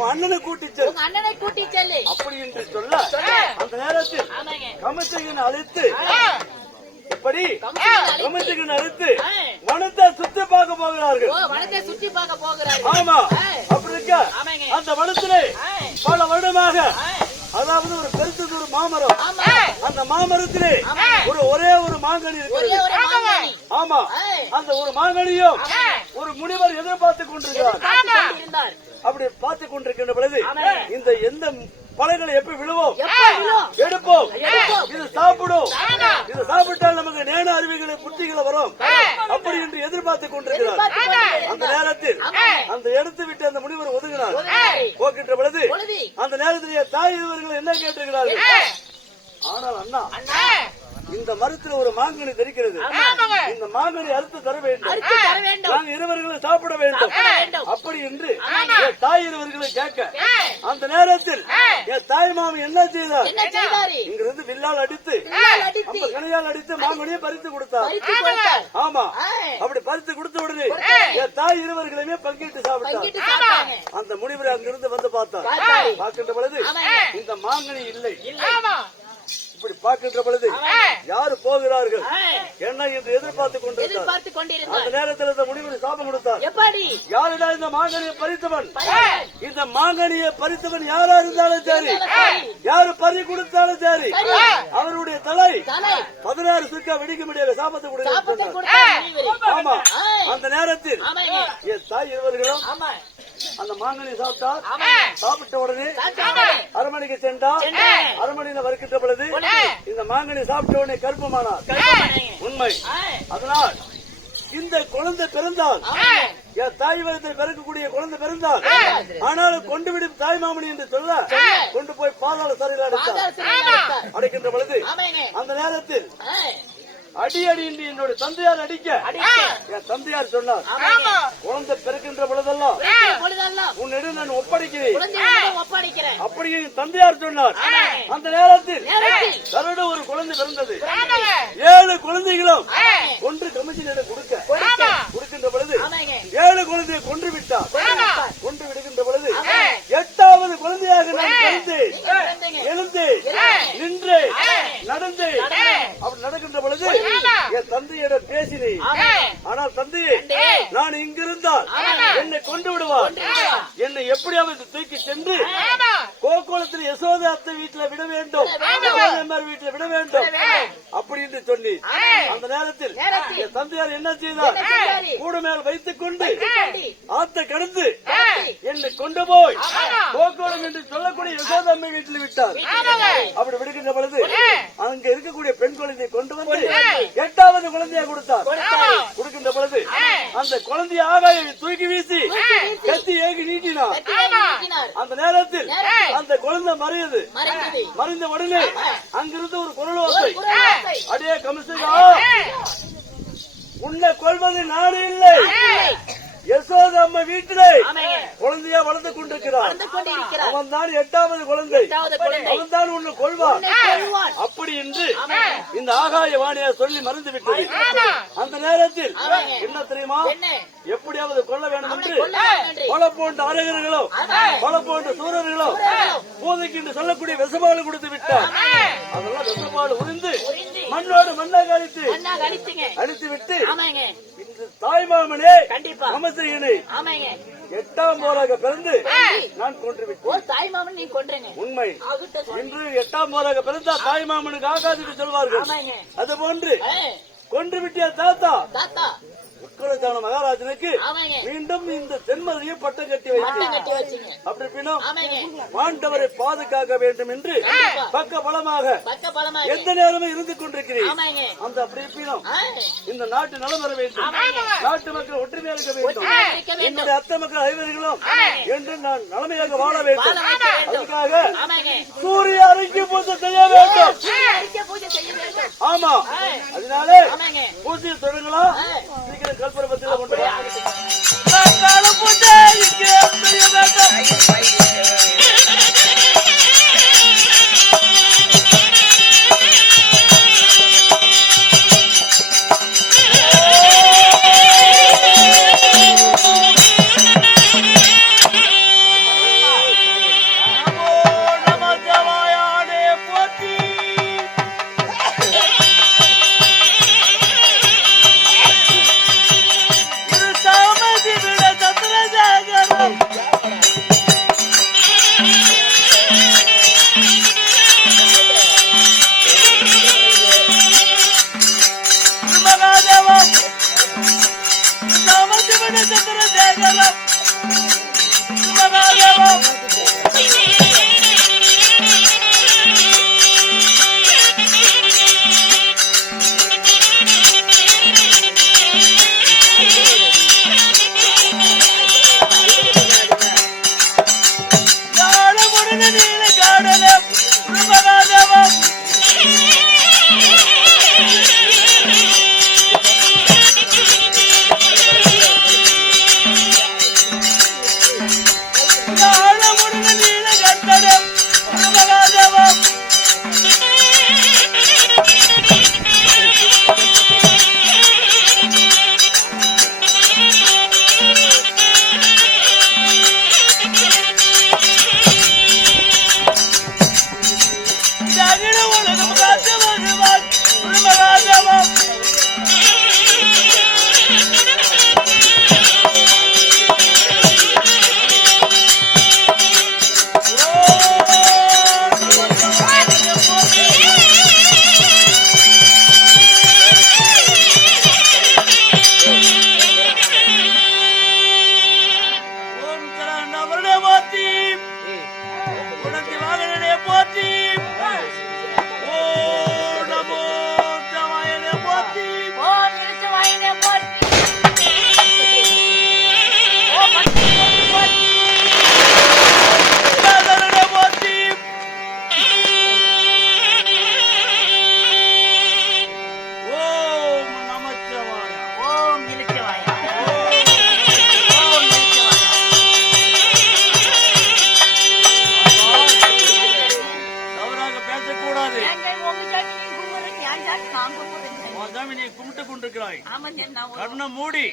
உன் அண்ணனை கூட்டிச் செல். உங்க அண்ணனை கூட்டி செல்லு. அப்படி என்று சொல்ல அந்த நேரத்தில் ஆமாங்க. கமச்சகன் அழைத்து இப்படி கமச்சகன் கமச்சகன் அழைத்து வனத்தை சுற்றி பார்க்க போகிறார்கள். ஓ வனத்தை சுற்றி பார்க்க போகிறார்கள். ஆமா. அப்படி இருக்க ஆமாங்க. அந்த வனத்திலே பல வருடமாக ஆ. அதாவது ஒரு பெருத்தது ஒரு மாமரம். ஆமா. அந்த மாமரத்திலே ஒரே ஒரு மாங்கனி ஒரே இருக்கிறது. ஒரு மாங்கனி. ஆமா. அந்த ஒரு மாங்கனியும் ஒரு முனிவர் எதிர்பார்த்துக் கொண்டிருக்கிறார். பார்த்துக் கொண்டிருந்தார். அப்படி பார்த்துக் கொண்டிருக்கின்ற பொழுது ஆமாங்க. இந்த எந்த பழங்களை எப்ப விழுவோம் எப்ப விழும்? எடுப்போம். எடுப்போம். இது சாப்பிடும். இது சாப்பிட்டால் நமக்கு நேன அருவிகளை புத்திகளை வரும். அப்படி என்று எதிர்பார்த்துக் கொண்டிருக்கிறார். பார்த்துக் கொண்டிருந்தார். அந்த நேரத்தில் அந்த எடுத்து விட்டு அந்த முனிவர் ஒதுங்கினார். ஒதுங்கினார். போக்கின்ற பொழுது பொழுது. அந்த நேரத்திலேயே தாய் இவர்கள் என்ன கேட்டிருக்கிறார்கள்? ஆனால் அண்ணா அண்ணா இந்த மரத்தில் ஒரு மாங்கனி தெரிக்கிறது. இந்த மாங்கனி அறுத்து தர வேண்டும். அறுத்து தர வேண்டும். நாங்கள் இருவர்களும் சாப்பிட வேண்டும். சாப்பிட வேண்டும். அப்படி என்று என் தாய் இருவர்களை கேட்க அந்த நேரத்தில் என் தாய் மாமி என்ன செய்தார்? என்ன செய்தாரு? இங்கிருந்து வில்லால் அடித்து வில்லால் அடித்து அப்ப கணையால் அடித்து மாங்கனியை பறித்து கொடுத்தார். பறித்து கொடுத்தார். ஆமா. ஆ. அப்படி பறித்து கொடுத்த உடனே என் தாய் இருவர்களுமே பங்கிட்டு சாப்பிட்டார். பங்கிட்டு சாப்பிட்டாங்க. அந்த முனிவர் அங்கிருந்து வந்து பார்த்தார். பார்த்தாரு. பார்க்கின்ற பொழுது ஆமாங்க. இந்த மாங்கனி இல்லை. இல்லை. இப்படி பார்க்கின்ற பொழுது யாரு போகிறார்கள் ஆ. என்ன என்று எதிர்பார்த்துக் கொண்டிருந்தார். எதிர்பார்த்து அந்த கொண்டிருந்தார். நேரத்தில் இந்த முனிவர் சாபம் கொடுத்தார். எப்படி? யாருடா இந்த மாங்கனியை பறித்தவன்? பறித்தவன். இந்த மாங்கனியை பறித்தவன் யாரா இருந்தாலும் சரி, சரி. யாரு பறி கொடுத்தாலும் சரி, சரி. அவருடைய தலை தலை 16 சுக்கா வெடிக்க முடியாத சாபத்தை சாப்பிட்டு கொடுத்தார். கொடுத்தார் முனிவர். ஆமா. ஆ. அந்த நேரத்தில் ஆமாங்க. என் தாய் இருவர்களும் ஆமா. அந்த மாங்கனி சாப்பிட்டார். ஆமா. சாப்பிட்ட உடனே சாப்பிட்டாரு. அரண்மனைக்கு சென்றார். சென்றார். அரண்மனையில வருகின்ற பொழுது இந்த மாங்கனி சாப்பிட்ட உடனே கர்ப்பமானார். கருப்பமானாங்க. உண்மை. ஆ. அதனால் இந்த குழந்தை பிறந்தால் ஆமாங்க. என் தாய் வயத்தில் பிறக்கக்கூடிய குழந்தை பிறந்தால் ஆனாலும் கொண்டு விடும் தாய் மாமனி என்று சொல்ல கொண்டு போய் பாதாள சிறையில் அடைத்தார். பாதாள சிறையில் அடைத்தார். அடைக்கின்ற பொழுது ஆமாங்க. அந்த நேரத்தில் ஆ. அடி அடி என்று என்னோட தந்தையார் அடிக்க அடிக்க. என் தந்தையார் சொன்னார், ஆமாங்க. குழந்தை பிறக்கின்ற பொழுதெல்லாம் பிறக்கிற பொழுதெல்லாம் உன்னிடம் நான் ஒப்படைக்கிறேன். குழந்தையை ஒப்படைக்கிறேன். அப்படி என் தந்தையார் சொன்னார். ஆமாங்க. அந்த நேரத்தில் நேரத்தில் கருட ஒரு குழந்தை பிறந்தது. ஆமாங்க. 7 குழந்தைகளும் ஆமாங்க. ஒன்று கமிஷனிடம் கொடுக்க கொடுக்க. கொடுக்கின்ற பொழுது ஆமாங்க. 7 குழந்தையை கொன்று விட்டார். ஆமாங்க. கொன்று விடுகின்ற பொழுது ஆமாங்க. 8வது குழந்தையாக நான் பிறந்தேன். நீங்க பிறந்தீங்க. எழுந்து நின்று நடந்து அப்படி நடக்கின்ற பொழுது என் தந்தையிடம் பேசினேன். ஆமாங்க. ஆனால் தந்தையே நான் இங்கிருந்தால் என்னை கொண்டு விடுவார். என்னை எப்படியாவது தூக்கி சென்று கோகுலத்தில் யசோதை அத்தை வீட்டுல விட வேண்டும், யசோதையம்மார் வீட்டுல விட வேண்டும் அப்படி என்று சொல்லி அந்த நேரத்தில் என் தந்தையார் என்ன செய்தார்? கூட மேல் வைத்துக் கொண்டு ஆத்தை கடந்து என்னை கொண்டு போய் கோகுலம் என்று சொல்லக்கூடிய யசோதை அம்மை வீட்டில் விட்டார். அப்படி விடுகின்ற பொழுது அங்க இருக்கக்கூடிய பெண் குழந்தையை கொண்டு வந்து 8வது குழந்தையை கொடுத்தார். கொடுக்கின்ற பொழுது அந்த குழந்தையை ஆகாய தூக்கி வீசி கத்தி ஏகி நீட்டினார். அந்த நேரத்தில் அந்த குழந்தை மறையுது. மறைந்தது. மறைந்த உடனே அங்கிருந்து ஒரு குரல் ஓசை, குரல் அடே கமிஷனா, உன்னை கொள்வது நாடு இல்லை, யசோத அம்மா வீட்டிலே ஆமாங்க. குழந்தையா வளர்ந்து கொண்டிருக்கிறார். வந்து கொண்டிருக்கிறார். அவன் தான் 8வது குழந்தை. 8வது குழந்தை. அவன் தான் உன்னை கொள்வான். உன்னை கொல்வான். அப்படி என்று இந்த ஆகாய வாணியை சொல்லி மறந்து விட்டது. அந்த நேரத்தில் என்ன தெரியுமா, எப்படியாவது கொல்ல வேண்டும் என்று பல போன்ற அரகர்களோ பல போன்ற சூரர்களோ பூதைக்கு என்று சொல்லக்கூடிய விசபாடு கொடுத்து விட்டார். அதெல்லாம் விசபாடு உறிந்து மண்ணோடு மண்ணாக அழித்து விட்டு தாய்மாமனே நமஸ்ரீயனை 8ஆம் போராக பிறந்து நான் கொன்றுவிட்டேன். தாய்மாமன் நீ கொன்றீங்க உண்மை. இன்று 8ஆம் போராக பிறந்தா தாய்மாமனுக்கு ஆகாது என்று சொல்வார்கள். அதுபோன்று கொன்றுவிட்டிய தாத்தா உக்கரத்தான மகாராஜனுக்கு மீண்டும் இந்த தென்மதியை பட்டம் கட்டி வைத்தேன். அப்படி பின்னும் பாண்டவரை பாதுகாக்க வேண்டும் என்று பக்க பலமாக எந்த நேரமும் இருந்து கொண்டிருக்கிறேன். அந்த அப்படி பின்னும் இந்த நாட்டு நலம் வர வேண்டும், நாட்டு மக்கள் ஒற்றுமையாக இருக்க வேண்டும், என்னுடைய அத்தை மக்கள் ஐவர்களும் என்று நான் நலமையாக வாழ வேண்டும். அதுக்காக சூரிய அறிக்கை பூஜை செய்ய வேண்டும். ஆமா, அதனாலே பூஜையை தொடங்கலாம். சீக்கிரம் கல்பரபத்தில் கொண்டு கண்ண மூடி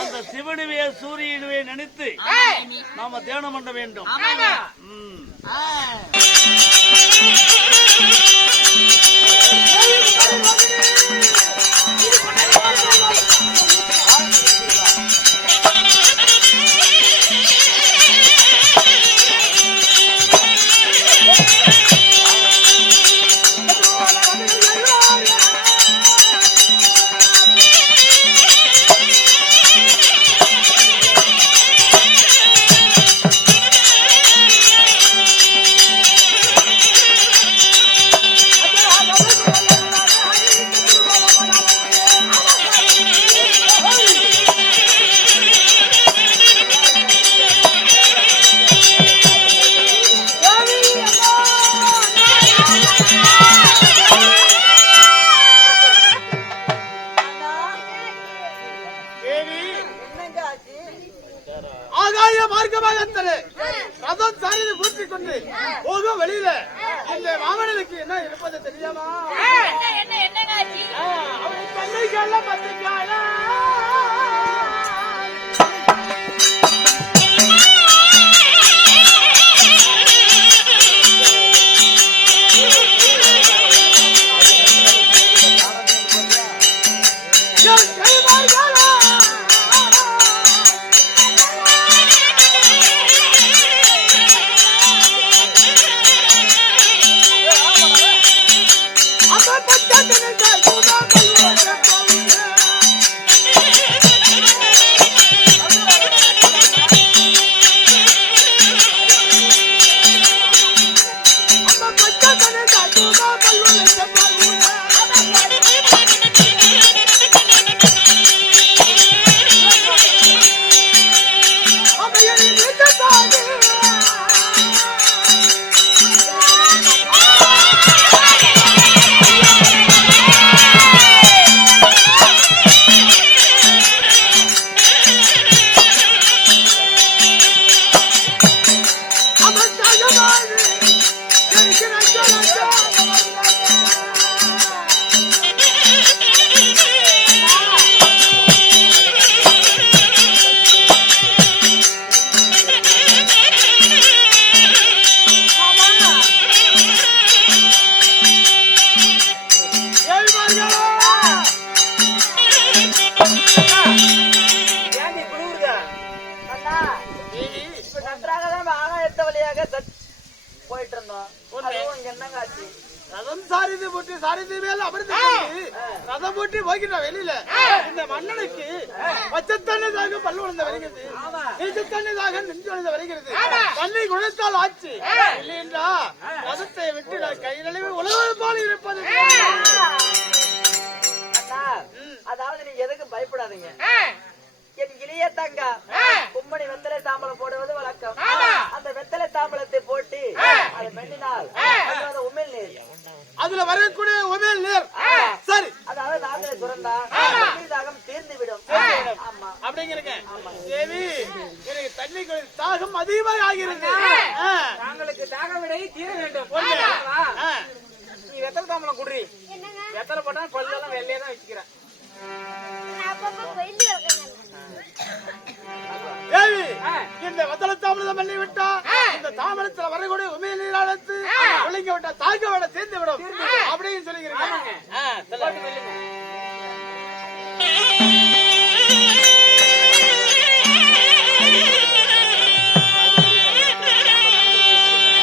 அந்த சிவனுவே சூரியனுவே நினைத்து நாம தியானம் பண்ண வேண்டும். தெரியாமா? என்னங்க ஆச்சு? அவன் கண்ணுக்கல்ல பத்திக்காயா? போயிட்டு இருந்தோம். என்னங்க ஆச்சு? ரதம் சாரிது போட்டு சாரிது மேல அமர்ந்து ரதம் போட்டு போய்கிட்ட வெளியில இந்த மன்னனுக்கு பச்சத்தண்ணதாக பல்லு விழுந்த வருகிறது, நீச்சத்தண்ணதாக நெஞ்சு விழுந்த வருகிறது. பள்ளி குணத்தால் ஆச்சு இல்லையென்றா ரதத்தை விட்டு கையிலளவு உலகம் போல இருப்பது. அதாவது நீங்க எதுக்கும் பயப்படாதீங்க. என் இளைய தங்கா கும்மணி வெத்தலை தாம்பலம் போடுவது வழக்கம். அந்த வெத்தலை தாம்பலத்தை போட்டு அதை மென்னினால் உமிழ் நீர், அதுல வரக்கூடிய உமிழ் நீர் சரி, அதாவது நாங்களே துறந்தா தாகம் தீர்ந்து விடும். ஆமா அப்படிங்கிறீங்க தேவி. எனக்கு தண்ணி தாகம் அதிகமாக ஆகிறது. தாங்களுக்கு தாக விடை தீர வேண்டும். நீ வெத்தலை தாம்பலம் குடுறி. வெத்தலை போட்டா பல்லெல்லாம் வெள்ளையே தான் வச்சுக்கிறேன். தேவி, இந்த வெத்தலை தாமதம் பண்ணி விட்டா இந்த தாமரத்தில் வரக்கூடிய உமிழ் நீராளத்து ஒழுங்க விட்டா தாக்க விட சேர்ந்து விடும் அப்படின்னு சொல்லிக்கிறீங்க.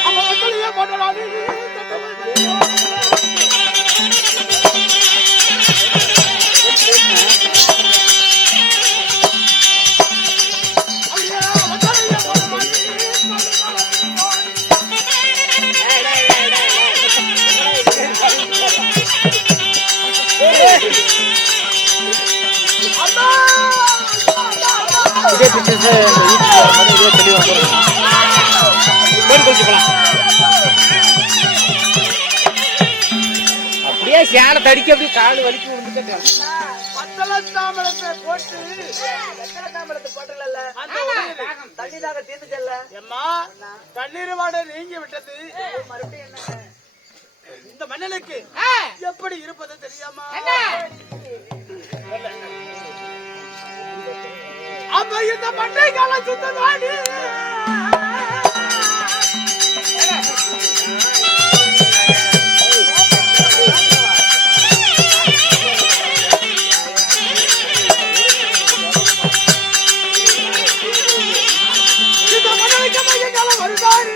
அப்ப வெத்தலையே போட்டலாம். அப்படியே சேலை தடிக்க அப்படியே காலு வலிக்கு விழுந்துட்டு வெத்தலை தாமரத்தை போட்டு வெத்தலை தாம்பலத்தை போட்டல தண்ணிதாக தீர்ந்துச்சல்ல. எம்மா தண்ணீர் வாட நீங்கி விட்டது. மறுபடியும் என்ன இந்த மன்னனுக்கு எப்படி இருப்பது தெரியாமா? அப்ப இந்த மண்ணை கால சுத்ததாடி இந்த மன்னனுக்கு மைய காலம் வருதாடி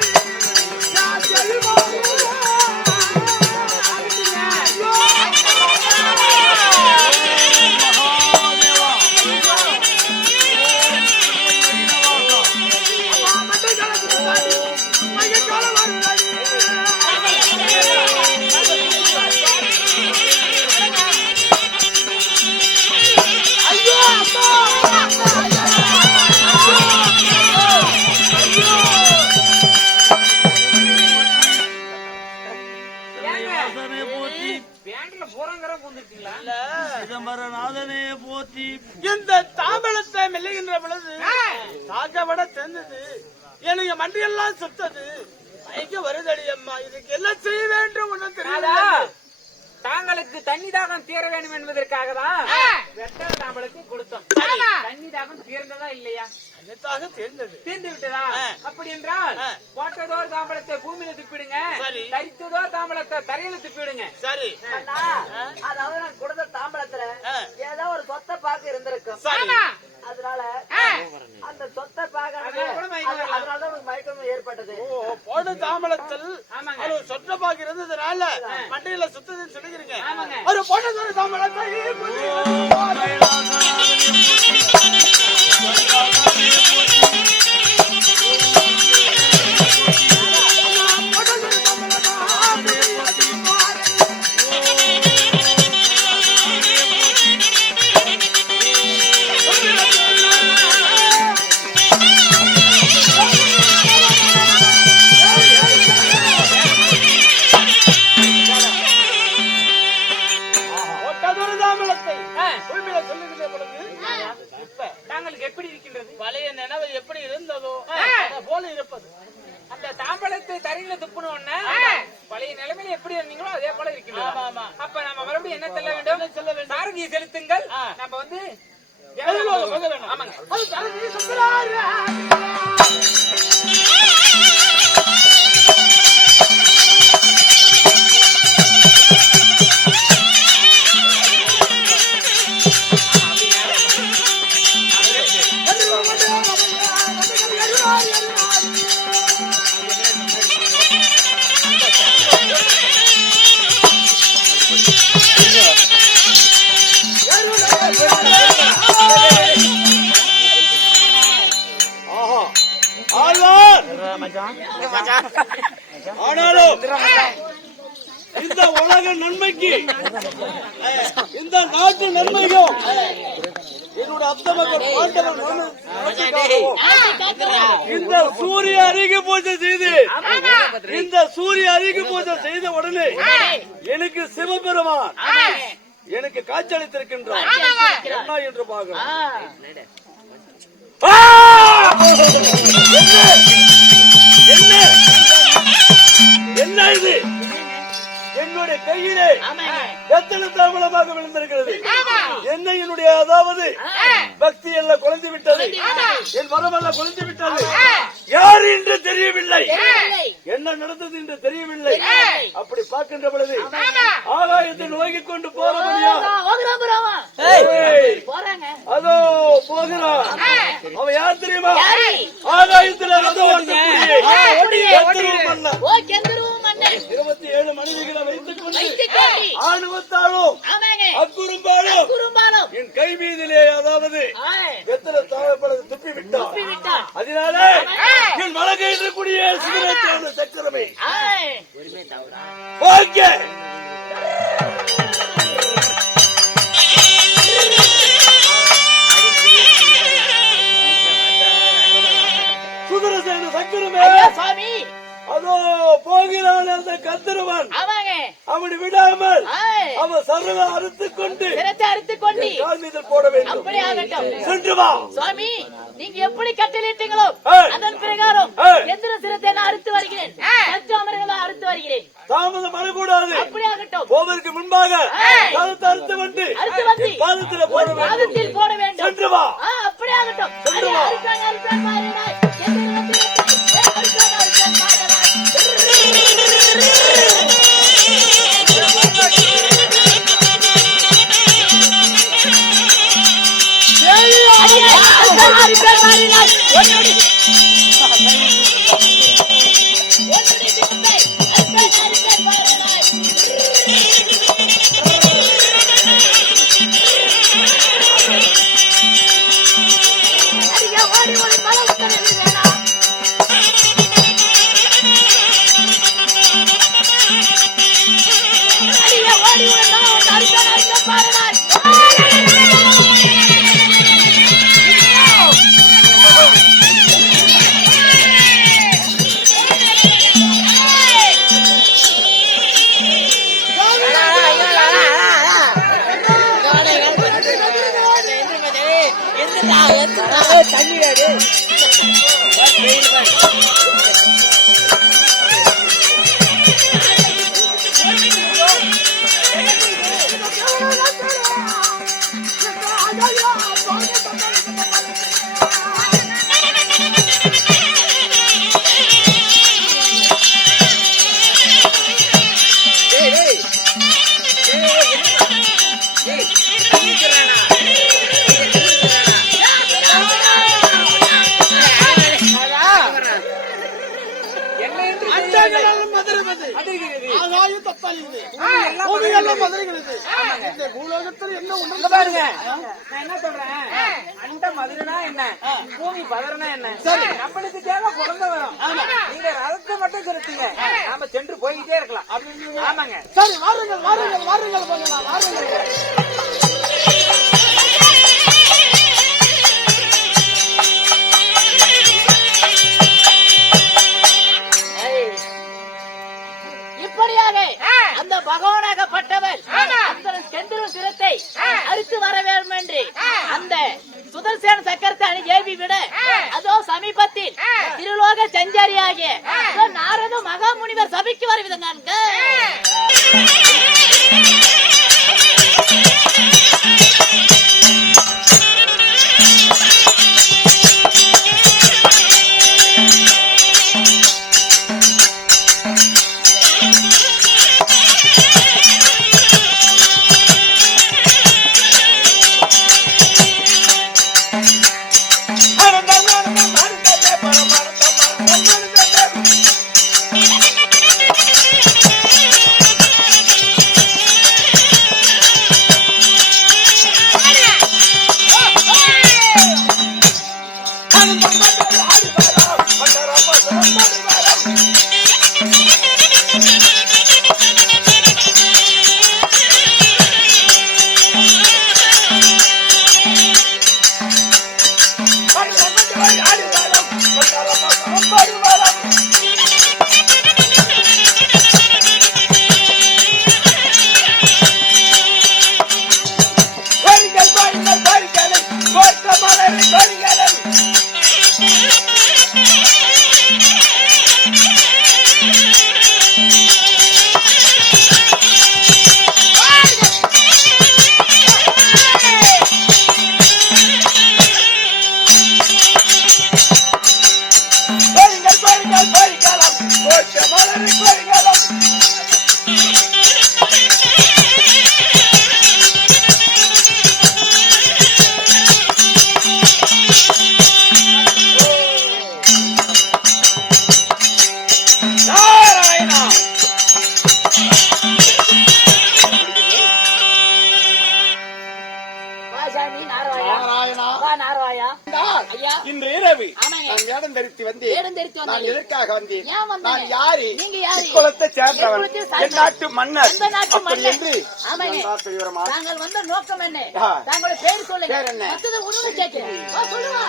சிதம்பரநாதனே போற்றி. இந்த தாம்பலத்தை மெல்லுகின்ற பொழுது தாக்கப்பட தெரிந்தது. எனக்கு மண்டியெல்லாம் சுத்தது. மயக்க வருதடி அம்மா. இதுக்கு என்ன செய்ய வேண்டும் ஒன்னும் தெரியல. உனக்கு தண்ணி தாகம் தீர வேண்டும் என்பதற்காக தான் வெத்தலை தாம்பலத்தை கொடுத்தோம். தண்ணி தாகம் தீர்ந்ததா இல்லையா? தீர்ந்து விட்டதா? அப்படி என்றால் போட்டதோர் தாம்பலத்தை பூமியில துப்பிடுங்க, தரித்ததோர் தாம்பலத்தை தரையில துப்பிடுங்க. சரி. அதாவது நான் கொடுத்த தாம்பலத்துல ஏதோ ஒரு சொத்தை பார்க்க இருந்திருக்கும். அதனால அந்த சொத்தை அதனாலதான் உனக்கு மயக்கம் ஏற்பட்டது. போன தாம்பலத்தில் சொத்த பாக்கு இருந்ததுனால மண்டையில சுத்ததுன்னு சொல்லிக்கிறீங்க. ஒரு போன தாம்பலத்தை தாங்களுக்கு எப்படி இருக்கின்றது? பழைய நினைவு எப்படி இருந்ததோ போல இருப்பது. அந்த தாம்பலத்தை தரையில துப்புனோன்னு பழைய நிலைமையில எப்படி இருந்தீங்களோ அதே போல இருக்கின்றது. அப்ப நம்ம மறுபடியும் என்ன செல்ல வேண்டும்? சாரதியை செலுத்துங்கள். நம்ம வந்து ஆமாங்க. ஆனாலும் இந்த உலக நன்மைக்கு இந்த நாட்டு நன்மைக்கும் என்னோட அத்தமகள் இந்த சூரிய அருகே பூஜை செய்து செய்த உடனே எனக்கு சிவபெருமான் எனக்கு காட்சியளித்திருக்கின்றார். என்ன என்று பார்க்கிறோம். என்ன இது? என்னுடைய கையிலே எத்தனை தாமலமாக விழுந்திருக்கிறது. என்ன என்னுடைய அதாவது பக்தி எல்லாம் குறைந்து விட்டது, என் மரமெல்லாம் குறைந்து விட்டது. யார் என்று தெரியவில்லை, என்ன நடந்தது என்று தெரியவில்லை. அப்படி பார்க்கின்ற பொழுது ஆகாயத்தை நோக்கி கொண்டு போற அதோ போகிறான். அவன் யார் தெரியுமா? ஆகாயத்தில் 27 மனைவிகளை வைத்துக் கொண்டு ஆணுவத்தாலும் அக்குறும்பாலும் என் கை மீதிலே அதாவது வெத்தலை தாழப்பட துப்பி விட்டான். அதனால என் வழக்கை இருக்கக்கூடிய சிகரத்தான சக்கரமே ஓகே. சுதரசேன சக்கரமே சாமி அதோ போகிறான் அந்த கந்தருவன். அவனை விடாமல் அவன் சர்வ அறுத்துக் கொண்டு கால் மீது போட வேண்டும். சென்று வா சுவாமி. நீங்க எப்படி கட்டளிட்டீங்களோ அதன் பிரகாரம் எந்திர சிரத்தை அறுத்து வருகிறேன், அமர்களை அறுத்து வருகிறேன். தாமதம் வரக்கூடாது. அப்படியாகட்டும். போவதற்கு முன்பாக காலத்தை அறுத்து வந்து பாதத்தில் போட வேண்டும். சென்று வா. அப்படியாகட்டும். சென்று வா. பூமியெல்லாம் மதுரைகிறது. இந்த பூலோகத்தில் என்ன ஒண்ணு இங்க பாருங்க, நான் என்ன சொல்றேன், அண்ட மதுரைனா என்ன, பூமி பதறனா என்ன, சரி நம்மளுக்கு தேவை குழந்தை வரும். நீங்க ரதத்தை மட்டும் செலுத்துங்க, நாம சென்று போய்கிட்டே இருக்கலாம். ஆமாங்க, சரி வாருங்கள் வாருங்கள் வாருங்கள் போகலாம் வாருங்கள். இப்படியாக அந்த பகவானாகப்பட்டவர் அந்த செந்திரு சிரத்தை அறுத்து வர வேண்டும் என்று அந்த சுதர்சேன சக்கரத்தை அணி ஏவி விட அதோ சமீபத்தில் திருலோக சஞ்சாரியாகிய நாரத மகாமுனிவர் சபைக்கு வருவதனாங்க. இன்று இரவு ஆமாங்க. நான் வேடம் தரித்து வந்தேன். வேடம் தரித்து நான் வந்தீங்க. எதற்காக வந்தேன்? ஏன் வந்தீங்க? நான் யாரு? நீங்க யாரு? இக்குலத்தை சேர்ந்தவன். இக்குலத்தை சேர்ந்தவன். என் நாட்டு மன்னர். எந்த நாட்டு அப்படி மன்னர்? என்று ஆமாங்க. நான் பெரியவரமா? தாங்கள் வந்த நோக்கம் என்ன? ஆ. தாங்களுடைய பேர் சொல்லுங்க. பேர் என்ன? மத்தத உடனே கேட்கிறேன். வா சொல்லுவா.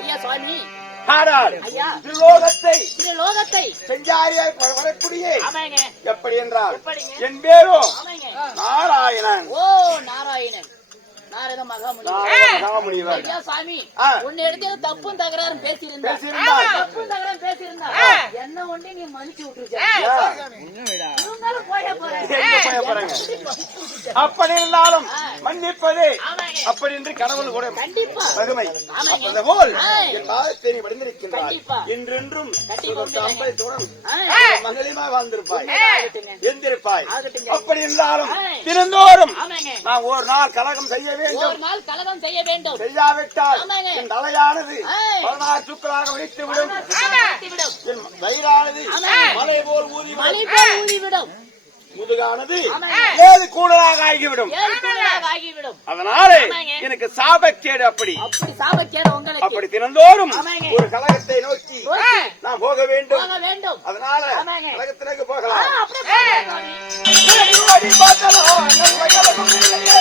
ஐயா சுவாமி ஐயா திருலோகத்தை செஞ்சாரியாய் வரக்கூடிய ஆமாங்க. எப்படி என்றால் எப்படிங்க? என் பேரும் ஆமாங்க. நாராயணன். ஓ நாராயணன் நாரத மகாமுனிவர். நாரத மகாமுனிவர். ஐயா சாமி ஆ. உன்னை எடுத்து தப்பும் தகராறும் பேசியிருந்தா பேசியிருந்தார். தப்பும் தகராறும் பேசியிருந்தா என்ன ஒண்டி நீ மன்னிச்சு விட்டுருக்க. இருந்தாலும் போய போறேன். எங்க போய் போறாங்க? அப்படி இருந்தாலும் மன்னிப்பது ஆமாங்க. அப்படி என்று கடவுள் கூட கண்டிப்பா மகிமை. ஆமாங்க. அப்பது போல் ஆ. என் பாதத்தை நீ வடிந்திருக்கின்றாய். கண்டிப்பா. என்றென்றும் கண்டிப்பா உண்மைதாங்க. சம்பளத்துடன் ஆ. மகளிமா வாழ்ந்திருப்பாய், ஆகட்டுங்க. எந்திருப்பாய். ஆகட்டுங்க. அப்படி இருந்தாலும் ஆ. தினந்தோறும் ஆமாங்க. நான் ஒரு நாள் கலகம் செய்ய வேண்டும். ஒரு நாள் கலகம் செய்ய வேண்டும். செய்யாவிட்டால் ஆமாங்க. என் தலையானது ஆ. 16 சுக்களாக வெடித்து விடும். விடும். என் வயிறானது ஆமாங்க. மலை போல் ஊதி மழை போல் ஊறிவிடும். முதுகானது ஆமாங்க. 7 கூடலாக ஆகிவிடும். 7 கூடலாக ஆகிவிடும். அதனால ஆமாங்க. எனக்கு சாபக்கேடு. அப்படி அப்படி சாபக்கேடு உங்களுக்கு. அப்படி தினந்தோறும் ஆமாங்க. ஒரு கலகத்தை நோக்கி நோக்கி நான் போக வேண்டும். போக வேண்டும். அதனால ஆமாங்க. கலகத்திற்கு ஆ, போகலாம். அப்படியே போங்க சாமி. அடி பார்த்தலோ, அந்த வயலுக்கும் இல்லையே.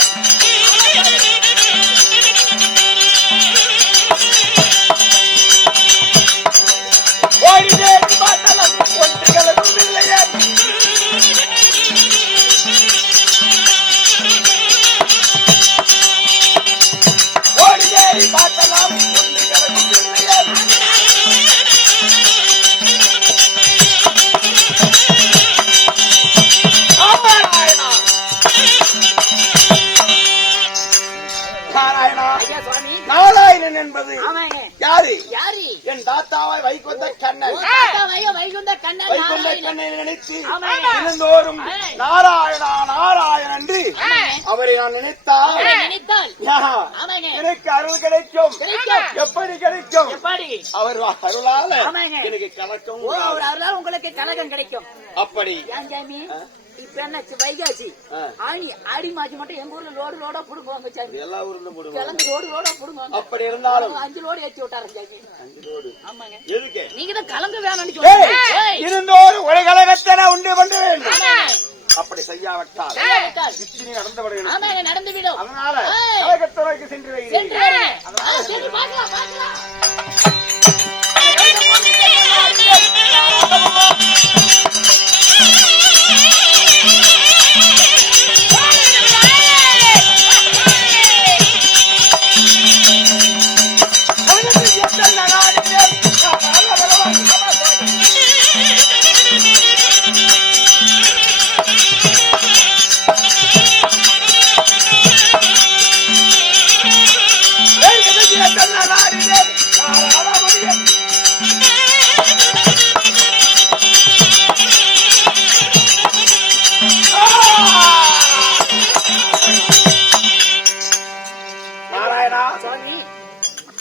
நாராயணா, ஐயா சுவாமி. நாராயணன் என்பது ஆமாங்க. யாரு? யாரு? என் தாத்தாவாய் வைகுந்த கண்ணன். தாத்தாவையோ வைகுந்த கண்ணன் வைகுந்த நாராயணன். கண்ணனை நினைத்து ஆமாங்க. தினந்தோறும் நாராயணா நாராயணன் என்று அவரை நான் நினைத்தால் அவரை நினைத்தால் ஆமாங்க. எனக்கு அருள் கிடைக்கும். கிடைக்கும். எப்படி கிடைக்கும்? எப்படி? அவர் அருளால ஆமாங்க. எனக்கு கலக்கம் ஓ, ஒரு அருளால் உங்களுக்கு கலகம் கிடைக்கும். அப்படி ஏன் சாமி? இப்ப என்ன வைகாசி ஆணி ஆடி மாசி மட்டும் எங்க ஊர்ல லோடு லோடா புடுங்குவாங்க சாமி. எல்லா ஊர்ல போடுவாங்க. கிழங்கு லோடு லோடா புடுங்குவாங்க. அப்படி இருந்தாலும் 5 லோடு ஏற்றி விட்டாரு சாமி. 5 லோடு ஆமாங்க. எதுக்கு? நீங்க தான் கலங்கு வேணும்னு சொல்லுங்க. இருந்தோர் ஒரு கலகத்தை உண்டு பண்ண வேண்டும். அப்படி செய்யாவிட்டால் இச்சினி நடந்து விடுகிறது. ஆமாங்க, நடந்து விடும். அதனால கலகத்துறைக்கு சென்று வைக்கிறேன். சென்று வருங்க. சரி, பார்க்கலாம் பார்க்கலாம்.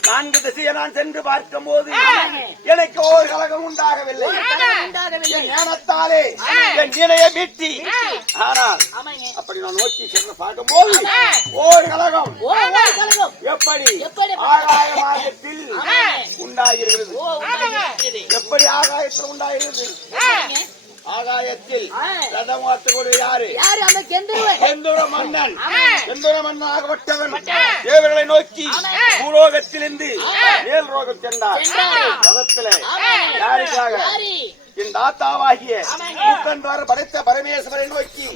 நான்கு திசையை நான் சென்று பார்க்கும் போது எனக்கு ஒரு கலகம் உண்டாகவில்லை. ஞானத்தாலே என் நிலைய மீட்டி. ஆனால் அப்படி நான் நோக்கி சென்று பார்க்கும் போது ஒரு கலகம் எப்படி ஆகாய மார்க்கத்தில் உண்டாகிறது. எப்படி ஆகாயத்தில் உண்டாகிறது? ஆகாயத்தில் ரதம் வார்த்தோடு யாரு? செந்தூர மன்னன். செந்தூர மன்னன் ஆகப்பட்டவன் தேவர்களை நோக்கி பூலோகத்திலிருந்து மேல் ரோகம் சென்றார். ரதத்திலே யாருக்காக? என் தாத்தாவாகிய மூக்கன்றார் படைத்த பரமேஸ்வரை நோக்கி,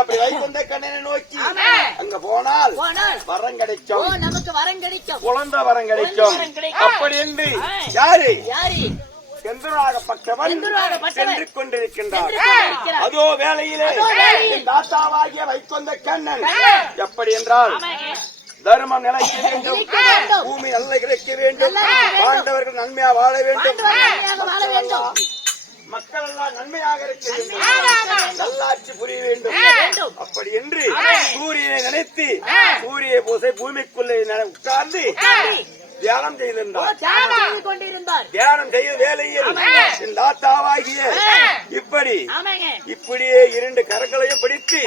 அப்படி வைகுந்த கண்ணனை நோக்கி அங்க போனால் வரம் கிடைக்கும், நமக்கு வரம் கிடைக்கும், குழந்தை வரம் கிடைக்கும். அப்படி என்று யாரு? செந்தூராகப்பட்டவன் சென்று கொண்டிருக்கின்றார். அதோ வேளையிலே என் தாத்தாவாகிய வைகுந்த கண்ணன் எப்படி என்றால் தர்மம் நிலைக்க வேண்டும், பூமி நல்ல கிடைக்க வேண்டும், வாழ்ந்தவர்கள் நன்மையா வாழ வேண்டும், மக்கள் எல்லாம் நன்மையாக இருக்க வேண்டும், நல்லாட்சி புரிய வேண்டும். அப்படி என்று சூரியனை நினைத்து சூரிய பூசை பூமிக்குள்ளே உட்கார்ந்து தியானம் செய்திருந்தார். தியானம் செய்த வேளையில் என் தாத்தாவாகிய இப்படியே 2 கரங்களையும் பிடித்து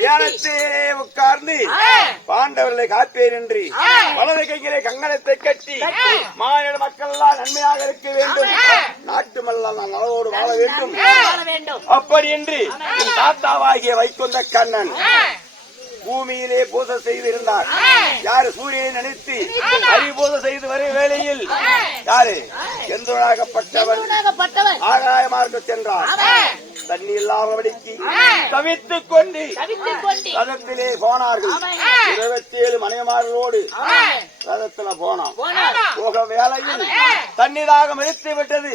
தியானத்திலே உட்கார்ந்து பாண்டவர்களை காப்பேன் என்று வலது கையிலே கங்கணத்தை கட்டி மாநில மக்கள் எல்லாம் நன்மையாக இருக்க வேண்டும், நாட்டு மல்லாம் நலவோடு வாழ வேண்டும். அப்படி என்று என் தாத்தாவாகிய வைகுந்த கண்ணன் பூமியிலே பூஜை செய்திருந்தார். யாரு? சூரியனை நினைத்து ஹரிபூஜை செய்து வரும் வேளையில் யாரு? செந்தூராகப்பட்டவன் ஆகாய மார்க்கம் சென்றார். தண்ணி இல்லாமபடிக்கு தவித்துக் கொண்டு ரதத்திலே போனார்கள். 27 மனைமார்களோடு ரதத்துல போனோம். போக வேளையில் தண்ணி தாகம் எடுத்து விட்டது.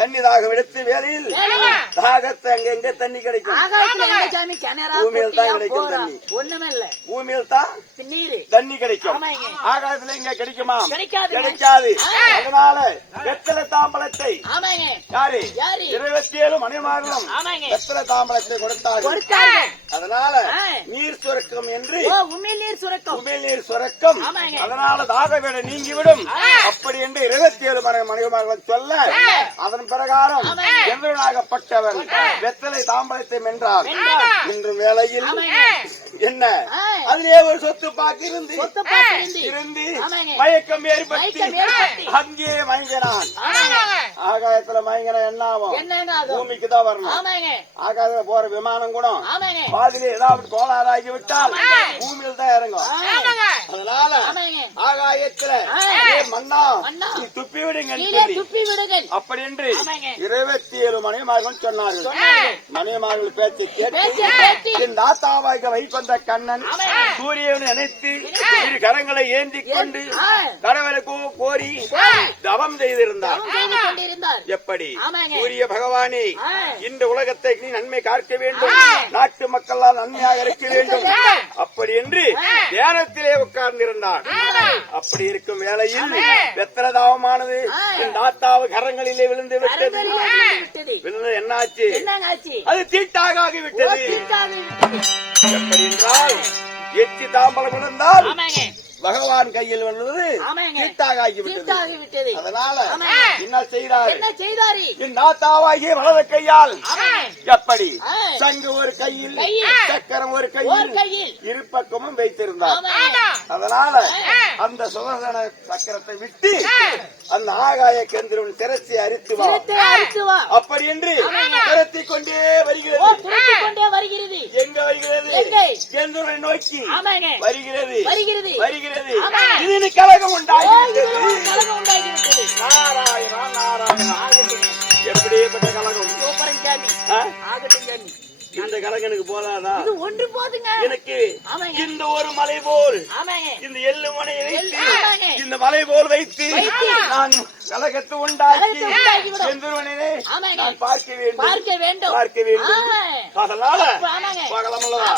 தண்ணி தாகம் எடுத்து வேளையில் தாகத்தை அங்க தண்ணி கிடைக்கும், பூமியில் தான் கிடைக்கும். தண்ணி பூமியில் தான் தண்ணி கிடைக்கும், ஆகாயத்துல இங்க கிடைக்குமா? கிடைக்காது. அதனால வெத்தலை தாம்பலத்தை யாரு? 27 மனைமார்களும் வெத்தலை தாம்பலத்தை கொடுத்தார்கள். அதனால நீர் சுரக்கும் என்று உமிழ் நீர் சுரக்கும். அதனால தாகவேட நீங்கிவிடும். அப்படி என்று 27 மனைமார்கள் சொல்ல அதன் பிரகாரம் எந்தனாகப்பட்டவன் வெத்தலை தாம்பலத்தை வென்றார். இன்று வேளையில் என்ன அதிலே ஒரு சொத்து பாக்கு இருந்து மயக்கம் ஏற்பட்டு அங்கே மயங்கினான். ஆகாயத்துல மயங்கின என்ன ஆகும்? பூமிக்கு தான் வரணும். ஆகாயத்துல போற விமானம் கூட பாதிலே ஏதாவது கோளாறாகி விட்டால் பூமியில் தான் இறங்கும். அதனால ஆகாய ஆகாயத்துல மன்னா நீ துப்பி விடுங்க துப்பி விடுங்கள் அப்படி என்று 27 மணிமார்கள் சொன்னார்கள். மணிமார்கள் பேச்சை கேட்டு என் தாத்தாவாக வைகொண்ட கண்ணன் சூரியனை நினைத்து இரு கரங்களை ஏந்தி கொண்டு கடவுளை கோரி தவம் செய்திருந்தார். எப்படி சூரிய பகவானே இந்த உலகத்தை நீ நன்மை காக்க வேண்டும், நாட்டு மக்கள் நன்மையாக இருக்க வேண்டும் அப்படி என்று தியானத்திலே உட்கார்ந்திருந்தார். அப்படி இருக்கும் வேளையில் வெத்திரதாவமானது என் தாத்தாவு கரங்களிலே விழுந்து விட்டது. விழுந்து என்னாச்சு? அது தீட்டாக ஆகிவிட்டது. எப்படி என்றால் எச்சி தாம்பலம் விழுந்தால் பகவான் கையில் வந்தது தீட்டாக ஆகிவிட்டது. அதனால என்ன செய்தார்? என் தாத்தாவாகிய வலது கையால் எப்படி சங்கு ஒரு கையில் சக்கரம் ஒரு கையில் இருபக்கமும் வைத்திருந்தார். அதனால அந்த சுதர்சன சக்கரத்தை விட்டு அந்த ஆகாய கேந்திரன் திரச்சி அரித்து வா அப்படி என்று திரத்தி கொண்டே வருகிறது. எங்க வருகிறது? கேந்திரனை நோக்கி வருகிறது. இது கலகம் உண்டாகிவிட்டது. நாராயணா நாராயணா எப்படிப்பட்ட கலகம்? இந்த கலகனுக்கு போதாதா? ஒன்று போதுங்க எனக்கு. இந்த ஒரு மலை போல் இந்த எள்ளு மனையை வைத்து இந்த மலை போல் வைத்து நான் கலகத்தை உண்டாக்கி நான் பார்க்க வேண்டும். அதனால பார்க்கலாமல்லவா?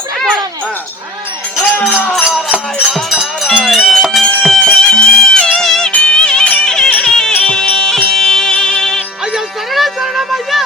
ஐயா சரணம் ஐயா.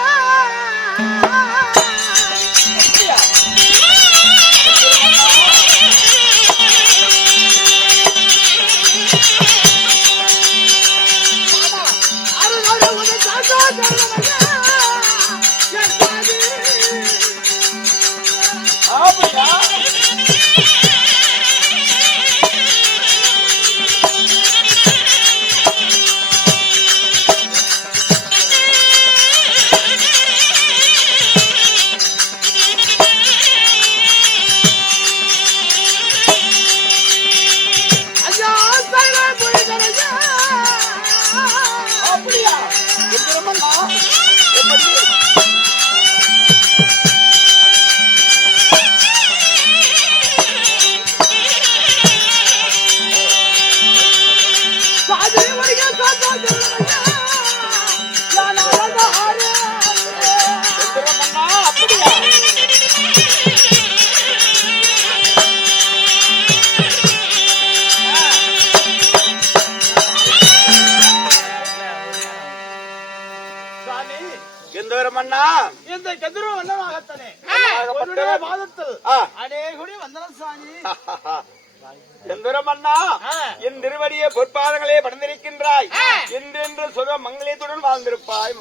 என் திருவடிய பொற்பாதங்களே படர்ந்திருக்கின்றாய் என்றென்று சுக மங்களத்துடன் வாழ்ந்திருப்பாய்.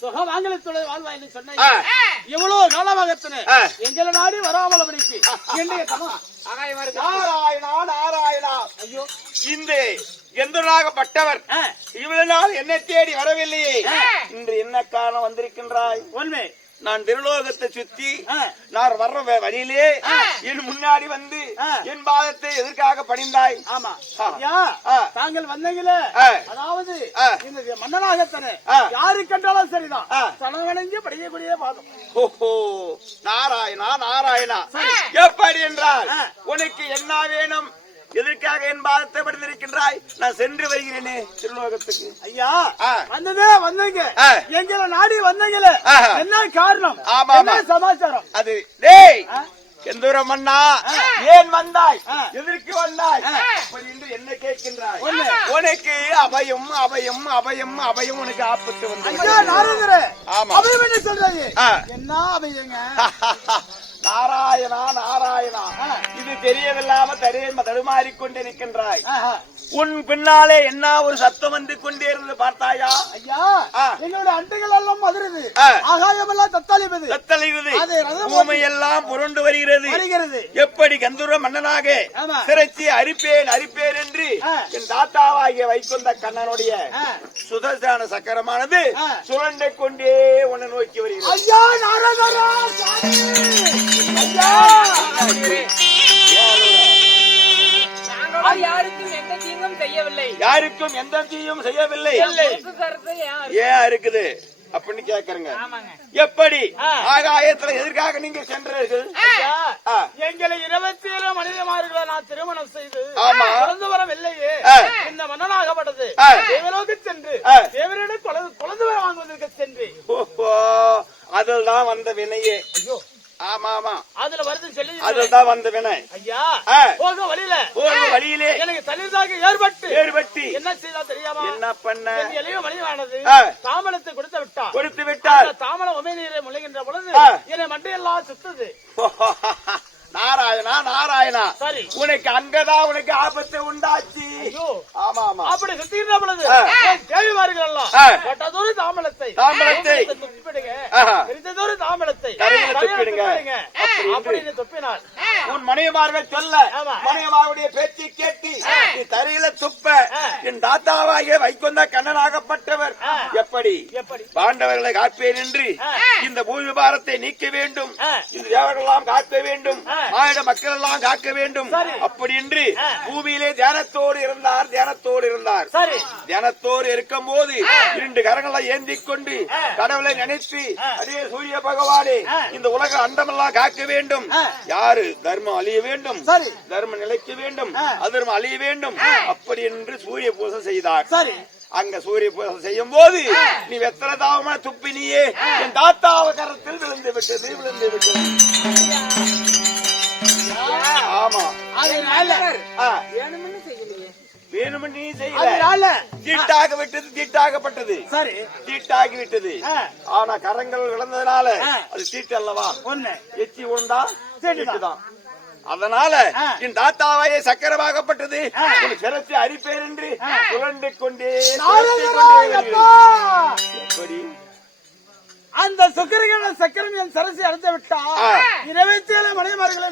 சுகமாங்கலத்துடன் வாழ்வாய் என்று சொன்ன எவ்வளவு காலமாகத்தனே எங்களை நாடி வராமலபடிக்கு நாராயணா. ஐயோ இந்த எந்தராகப்பட்டவர் இவ்வளவு நாள் என்னை தேடி வரவில்லையே, இன்று என்ன காரணம் வந்திருக்கின்றாய்? உண்மை நான் திருலோகத்தை சுத்தி நான் வர்ற வழியிலே என் முன்னாடி வந்து என் பாதத்தை எதற்காக பணிந்தாய்? ஆமா தாங்கள் வந்தீங்களே, அதாவது இந்த மன்னனாகத்தனே யாரு கண்டாலும் சரிதான் சனவணங்கி படிக்கக்கூடிய பாதம். ஓஹோ நாராயணா எப்படி என்றால் உனக்கு என்ன வேணும்? எதற்காக என் பாதத்தை படுத்திருக்கின்றாய்? நான் சென்று வருகிறேனே திருலோகத்துக்கு. ஐயா வந்தீங்க எங்களை நாடி வந்தீங்களே, என்ன காரணம்? என்ன சமாச்சாரம்? அது எந்தூர மன்னா ஏன் வந்தாய்? எதற்கு வந்தாய்? என்று என்ன கேட்கின்றாய்? உனக்கு அபயம் உனக்கு ஆபத்து வந்து சொல்றாங்க. என்ன அபயங்க? நாராயணா இது தெரியவில்லாம தடுமாறிக்கொண்டிருக்கின்றாய். உன் பின்னாலே என்ன ஒரு சத்தம் வந்து கொண்டே இருந்து பார்த்தாயா? ஐயா எங்களுடைய அண்டைகள் எல்லாம் அதிருது, ஆகாயம் எல்லாம் தத்தளிவது, பூமி எல்லாம் புரண்டு வருகிறது. எப்படி கந்தூர மன்னனாக சிறைச்சி அரிப்பேன் என்று என் தாத்தாவாகிய வைகுந்த கண்ணனுடைய சுதர்சன சக்கரமானது சுரண்டை கொண்டே உன்னை நோக்கி வருகிறது. ஐயா நாரதரா ஐயா யார் யாருக்கும் எந்த தீங்கும் செய்யவில்லை. யாருக்கும் எந்த தீயும் செய்யவில்லை. மூக்கு கருத்து ஏன் இருக்குது அப்படின்னு கேக்குறங்க. ஆமாங்க. எப்படி ஆகாயத்துல எதற்காக நீங்க சென்றீர்கள்? எங்களை 27 மனிதமார்களை நான் திருமணம் செய்து ஆமா. குழந்தை வரம் இல்லையே இந்த மன்னனாகப்பட்டது தேவலோக சென்று தேவரிடம் குழந்தை வரம் வாங்குவதற்கு சென்று அதில் தான் வந்த வினையே. ஐயோ ஆமா ஆமா அதுல வருது சொல்லி அதில் தான் வந்த வினை. ஐயா போக வழியிலே எனக்கு தண்ணீர்தாக ஏற்பட்டு என்ன செய்தா தெரியாமா? என்ன பண்ண? எளிய மனிதனானது தாமரத்தை கொடுத்து விட்டார். தாமரம் உமை நீரை முழுகின்ற பொழுது என்னை மண்டையெல்லாம் சுத்துது. நாராயணா நாராயணா, சரி உனக்கு அங்கதான் உனக்கு ஆபத்து உண்டாச்சு. ஆமா ஆமா, அப்படி சுத்திக்கின்ற பொழுது கேள்விமார்கள் எல்லாம் பட்டதொரு தாமரத்தை துப்பிடுங்க, தெரிந்ததொரு தாமரத்தை துப்பிடுங்க அப்படின்னு துப்பினார். உன் மனைவிமார்கள் சொல்ல மனைவிமாருடைய பேச்சு கேட்டு நீ தரையில துப்ப என் தாத்தாவாகிய வைகுந்த கண்ணனாகப்பட்டவர் எப்படி பாண்டவர்களை காப்பேன் என்று இந்த பூமி பாரத்தை நீக்க வேண்டும், இந்த தேவர்களெல்லாம் காக்க வேண்டும், மாநில மக்கள் எல்லாம் காக்க வேண்டும் அப்படி என்று பூமியிலே தியானத்தோடு இருந்தார். தியானத்தோடு இருக்கும் போது 2 கரங்களை ஏந்தி கொண்டு கடவுளை நினைத்து அதே சூரிய பகவானே இந்த உலக அண்டமெல்லாம் காக்க வேண்டும், யாரு தர்மம் அழிய வேண்டும், தர்மம் நிலைக்க வேண்டும், அதர்மம் அழிய வேண்டும் அப்படி என்று சூரிய பூஜை செய்தார். அங்க சூரிய பூஜை செய்யும் போது நீ வெத்தலை தாவமா துப்பினியே என் தாத்தாவ கரத்தில் விழுந்து விட்டது. ஆமா, வேணும்னு நீ செய்யல, தீட்டாகப்பட்டது. தீட்டாகி விட்டது. ஆனா கரங்கள் விழுந்ததுனால அது தீட்டு அல்லவா? எச்சி உண்டா தீட்டுதான். அதனால என் தாத்தாவையே சக்கரமாகப்பட்டது சிரத்தை அரிப்பேர் என்று சுழண்டு கொண்டே எப்படி அந்த சக்கரம் என் சரசி அடைந்து விட்டா 27 மனிதமார்களை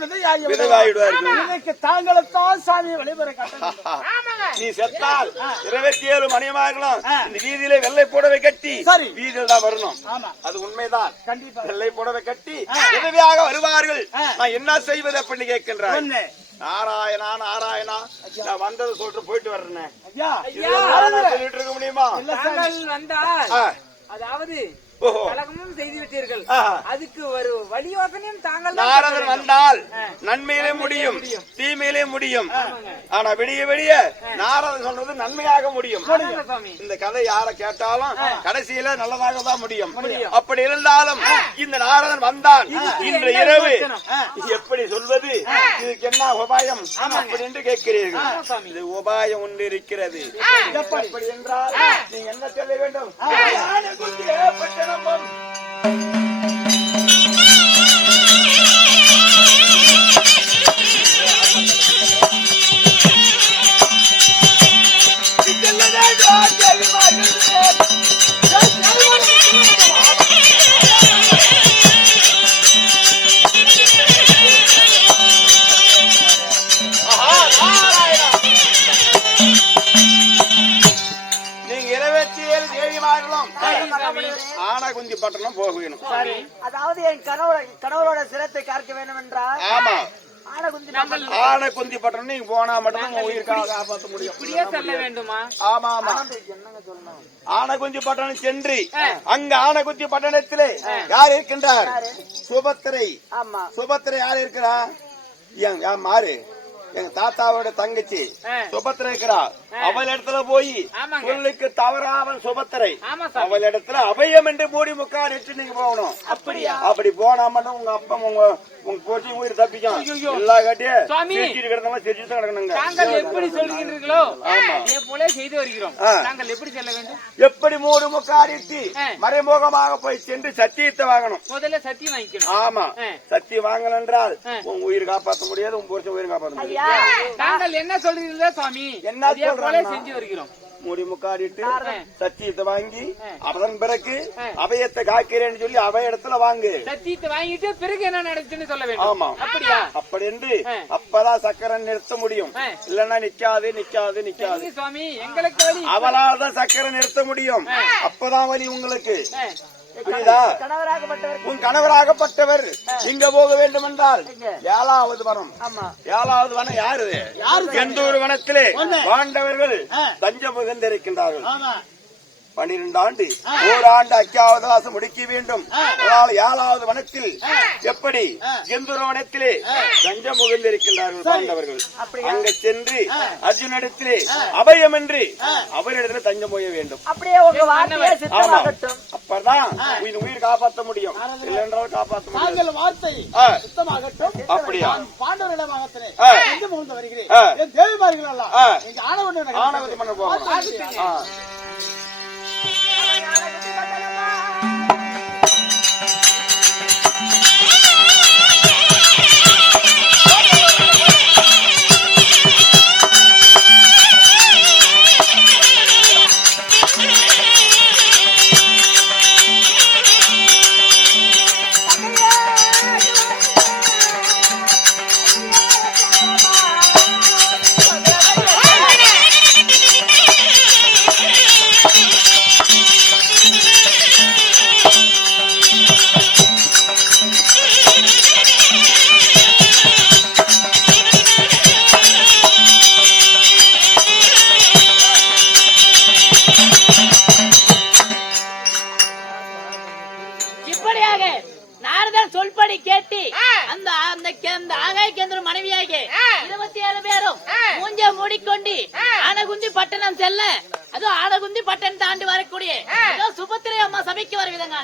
விதவாயிடுவார்கள். இன்னைக்கு தாங்களைத்தான் சாமியை வழிபெற நீ செத்தால் 27 மணியமார்களும் இந்த வீதியில வெள்ளை புடவை கட்டி வீதியில் தான் வரணும். அது உண்மைதான். கண்டிப்பா வெள்ளை புடவை கட்டி உதவியாக வருவார்கள். நான் என்ன செய்வது அப்படின்னு கேட்கின்றார். நாராயணா நாராயணா, நான் வந்தது சொல்லிட்டு போயிட்டு வர்றேன். சொல்லிட்டு இருக்க முடியுமா? வந்தால் அதாவது கலகமும் செய்து விட்டீர்கள், அதுக்கு ஒரு வழியோசனையும் தாங்கள். நாரதன் வந்தால் நன்மையிலே முடியும், தீமையிலே முடியும். ஆனா விடிய நாரதன் சொல்றது நன்மையாக முடியும். இந்த கதை யார கேட்டாலும் கடைசியில நல்லதாக தான் முடியும். அப்படி இருந்தாலும் இந்த நாரதன் வந்தான் இன்று இரவு எப்படி சொல்வது, இதுக்கு என்ன உபாயம் அப்படி என்று கேட்கிறீர்கள். இது உபாயம் ஒன்று இருக்கிறது. எப்படி என்றால் நீங்க என்ன சொல்ல வேண்டும்? ஆனா குஞ்சு பட்டணம் போக வேணும். அதாவது என் கணவரோட சிரத்தை காக்க வேண்டும் என்றால் ஆமா, ஆனை குந்தி பட்டணம் நீங்க போனா மட்டும் உயிருக்காக காப்பாற்ற முடியும். சொல்ல வேண்டுமா? ஆமா ஆமா, ஆனை குஞ்சு பட்டணம் சென்று அங்க ஆனை குஞ்சு பட்டணத்திலே யார் இருக்கின்றார்? சுபத்திரை. சுபத்திரை யார் இருக்கிறா? மாறு எங்க தாத்தாவோட தங்கச்சி சுபத்திரை இருக்கிறா. அவள் இடத்துல போய் சொல்லுக்கு தவறாமல் சுபத்திரை அவள் இடத்துல அபயம் என்று மூடி முக்கால் இட்டு நீங்க போகணும். அப்படியா? அப்படி போனா மட்டும் உங்க அப்பா உங்க போச்சு உயிர் தப்பிக்கும். எல்லா காட்டியும் கிடக்கணுங்க. நாங்கள் எப்படி சொல்கிறீர்களோ அதே போல செய்து வருகிறோம். நாங்கள் எப்படி செல்ல வேண்டும்? எப்படி மூடு முக்கால் இட்டு மறைமுகமாக போய் சென்று சத்தியத்தை வாங்கணும். முதல்ல சத்தியம் வாங்கிக்கணும். ஆமா, சத்தியம் வாங்கணும் என்றால் உங்க உயிர் காப்பாற்ற முடியாது, உங்க போச்சு உயிர் காப்பாற்ற முடியாது. நாங்கள் என்ன சொல்றீங்களோ சுவாமி என்ன செஞ்சு வருகிறோம். மூடி முக்காடிட்டு சத்தியத்தை வாங்கி அதன் பிறகு அபயத்தை காக்கிறேன்னு சொல்லி அபய இடத்துல வாங்கு. சத்தியத்தை வாங்கிட்டு பிறகு என்ன நடந்துச்சுன்னு சொல்ல வேண்டும். ஆமா, அப்படியா? அப்படி என்று அப்பதான் சக்கரம் நிறுத்த முடியும். இல்லன்னா நிக்காது சுவாமி எங்களுக்கு வழி. அவளால் தான் சக்கரம் நிறுத்த முடியும். அப்பதான் வழி உங்களுக்கு. புரியுதா? உன் கணவராகப்பட்டவர் இங்க போக வேண்டும் என்றால் 7வது வனம். 7வது வனம் யாரு? எந்த ஒரு வனத்திலே பாண்டவர்கள் தஞ்சம் புகுந்திருக்கின்றார்கள். 12 ஆண்டு ஓராண்டு அக்கியாவதாசம் முடிக்க வேண்டும். அதனால் 7வது வனத்தில் எப்படி எந்தூர வனத்திலே தஞ்சம் புகுந்திருக்கின்றார்கள் பாண்டவர்கள். அங்க சென்று அர்ஜுனிடத்திலே அபயம் என்று அவரிடத்தில் தஞ்சம் போய வேண்டும். அப்பதான் உயிர் காப்பாற்ற முடியும். இல்லைன்றால் காப்பாற்ற முடியும். வார்த்தை சுத்தமாகட்டும். அப்படியா? பாண்டவரிடமாகத்திலே வருகிறேன். தேவிமார்கள் ஆணவதி பண்ண போகணும். சொல்படி கேட்டு அந்த ஆகாய்க்கேந்திர மனைவியாக 27 பேரும் மூஞ்ச மூடிக்கொண்டு ஆனகுந்தி பட்டணம் செல்ல, அதுவும் ஆனகுந்தி பட்டணம் தாண்டி வரக்கூடிய சுபத்திரை அம்மா சபைக்கு வருவிதங்க.